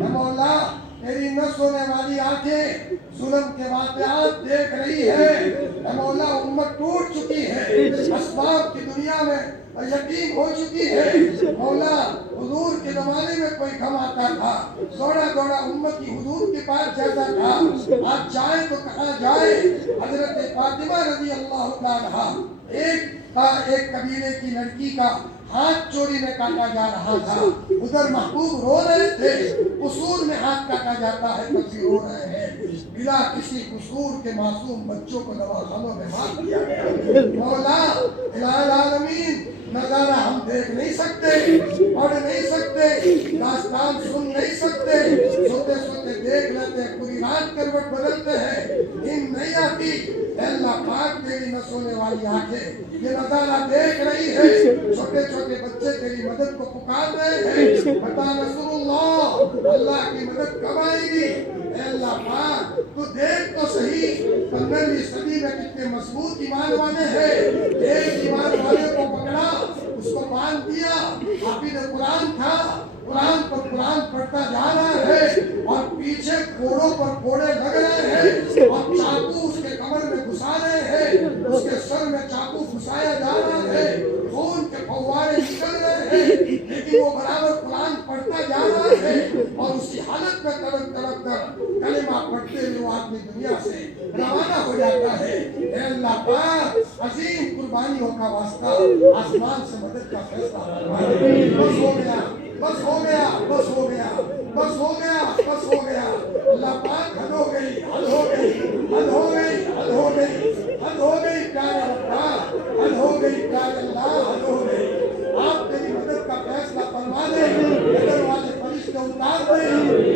اے مولا تیری نہ سونے والی آنکھیں ظلم کے واقعات دیکھ رہی ہے۔ اے مولا امت ٹوٹ چکی ہے، اسباب کی دنیا میں یتیم ہو چکی ہے۔ مولا حضور کے زمانے میں کوئی غم آتا تھا دوڑا دوڑا امت کی حضور کے پاس جاتا تھا، آج جائے تو کہاں جائے؟ حضرت فاطمہ رضی اللہ عنہا ایک قبیلے کی لڑکی کا ہاتھ چوری میں کاٹا جا رہا تھا، ادھر محبوب رو رہے تھے، قصور میں ہاتھ کاٹا جاتا ہے تب بھی رو رہے ہیں، بلا کسی قصور کے معصوم بچوں کو دواخانوں میں مار دیا گیا۔ مولا الہ العالمین نظارہ ہم دیکھ نہیں سکتے، پڑھ نہیں سکتے، داستان سن نہیں سکتے، سوتے سوتے دیکھ لیتے، پوری رات کروٹ بدلتے ہیں، نیند نہیں آتی۔ اے اللہ پاک تیری نہ سونے والی آنکھیں یہ نظارہ دیکھ رہی ہے، چھوٹے چھوٹے بچے تیری مدد کو پکار رہے ہیں، بتا نصر اللہ، اللہ کی مدد کب آئے گی؟ اے اللہ پاک تو دیکھ تو صحیح 15ویں صدی میں کتنے مضبوط ایمان والے ہیں، ایک ایمان والے کو پکڑا، اس کو باندھ دیا، حافظ قرآن تھا، قرآن پر قرآن پڑھتا جا رہا ہے اور پیچھے گھوڑوں پر گھوڑے لگ رہے ہیں اور چاقو اس کے کمر میں گھسا رہے ہیں، اس کے سر میں چاقو گھسایا جا رہا ہے، خون کے فوارے نکل رہے ہیں، لیکن وہ برابر قرآن پڑھتا جا رہا ہے اور اسی حالت میں تڑپ تڑپ کر کلمہ پڑھتے ہوئے وہ آدمی دنیا سے روانہ ہو جاتا ہے۔ اے اللہ پاک عظیم قربانیوں کا واسطہ آسمان سے مدد کا فیصلہ فرما دے۔ بس ہو گیا، بس ہو گیا، بس ہو گیا، بس ہو گیا، بس ہو گیا۔ اللہ پاک حد ہو گئی، حد ہو گئی، حد ہو گئی، حد ہو گئی، حد ہو گئی پیارے اللہ، حد ہو گئی پیارے اللہ، حد ہو گئی۔ آپ تیری مدد کا فیصلہ فرما دے، بدل والے فرشتے اتار دے،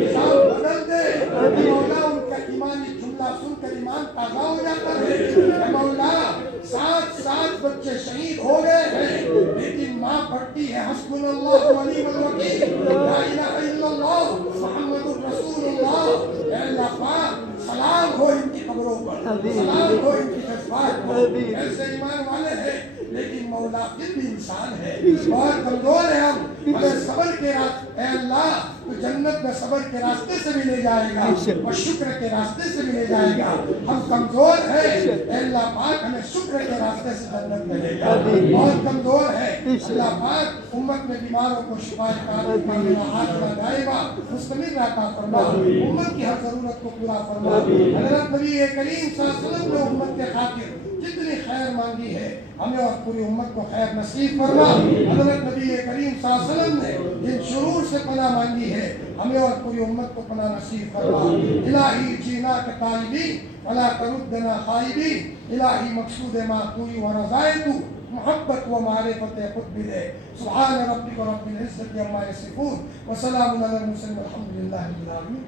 حساب بدل دے۔ اے مولا ان کا ایمانی جملہ سن کر ایمان تازہ ہو جاتا ہے۔ اے مولا 7 بچے شہید ہو گئے ہیں لیکن ماں پڑھتی ہے حسبنا اللہ و نعم الوکیل، لا الہ الا اللہ محمد الرسول اللہ۔ اے اللہ پاک سلام ہو ان کی قبروں پر، سلام ہو ان کی جذبات پر۔ ایسے ایمان والے ہیں لیکن مولا پھر بھی انسان ہے، بہت کمزور ہے ہم، مگر صبر کے راستے اے اللہ تو جنت میں صبر کے راستے سے بھی لے جائے گا اور شکر کے راستے سے بھی لے جائے گا۔ ہم کمزور ہیں، اے اللہ پاک ہمیں شکر کے راستے سے جنت میں لے جا، بہت کمزور ہے۔ اللہ پاک امت میں بیماروں کو شفا عاجلہ دائمہ مستمر عطا فرما، امت کی ہر ضرورت کو پورا فرما۔ حضرت نبی کریم صلی اللہ علیہ وسلم نے امت کے خاطر جتنی خیر مانگی ہے ہمیں اور پوری امت کو خیر نصیب فرما۔ حضرت نبی کریم صلی اللہ علیہ وسلم نے جن شرور سے پناہ مانگی ہے ہمیں اور پوری امت کو پناہ نصیب فرما۔ الہی جینا کے طالبین ولا تردنا خائبین، الہی مقصود معقولی و رضائے تو محبت و معرفت خود بھی دے۔ سبحان ربک رب العزت عما یصفون وسلام علی المرسلین والحمد للہ رب العالمین۔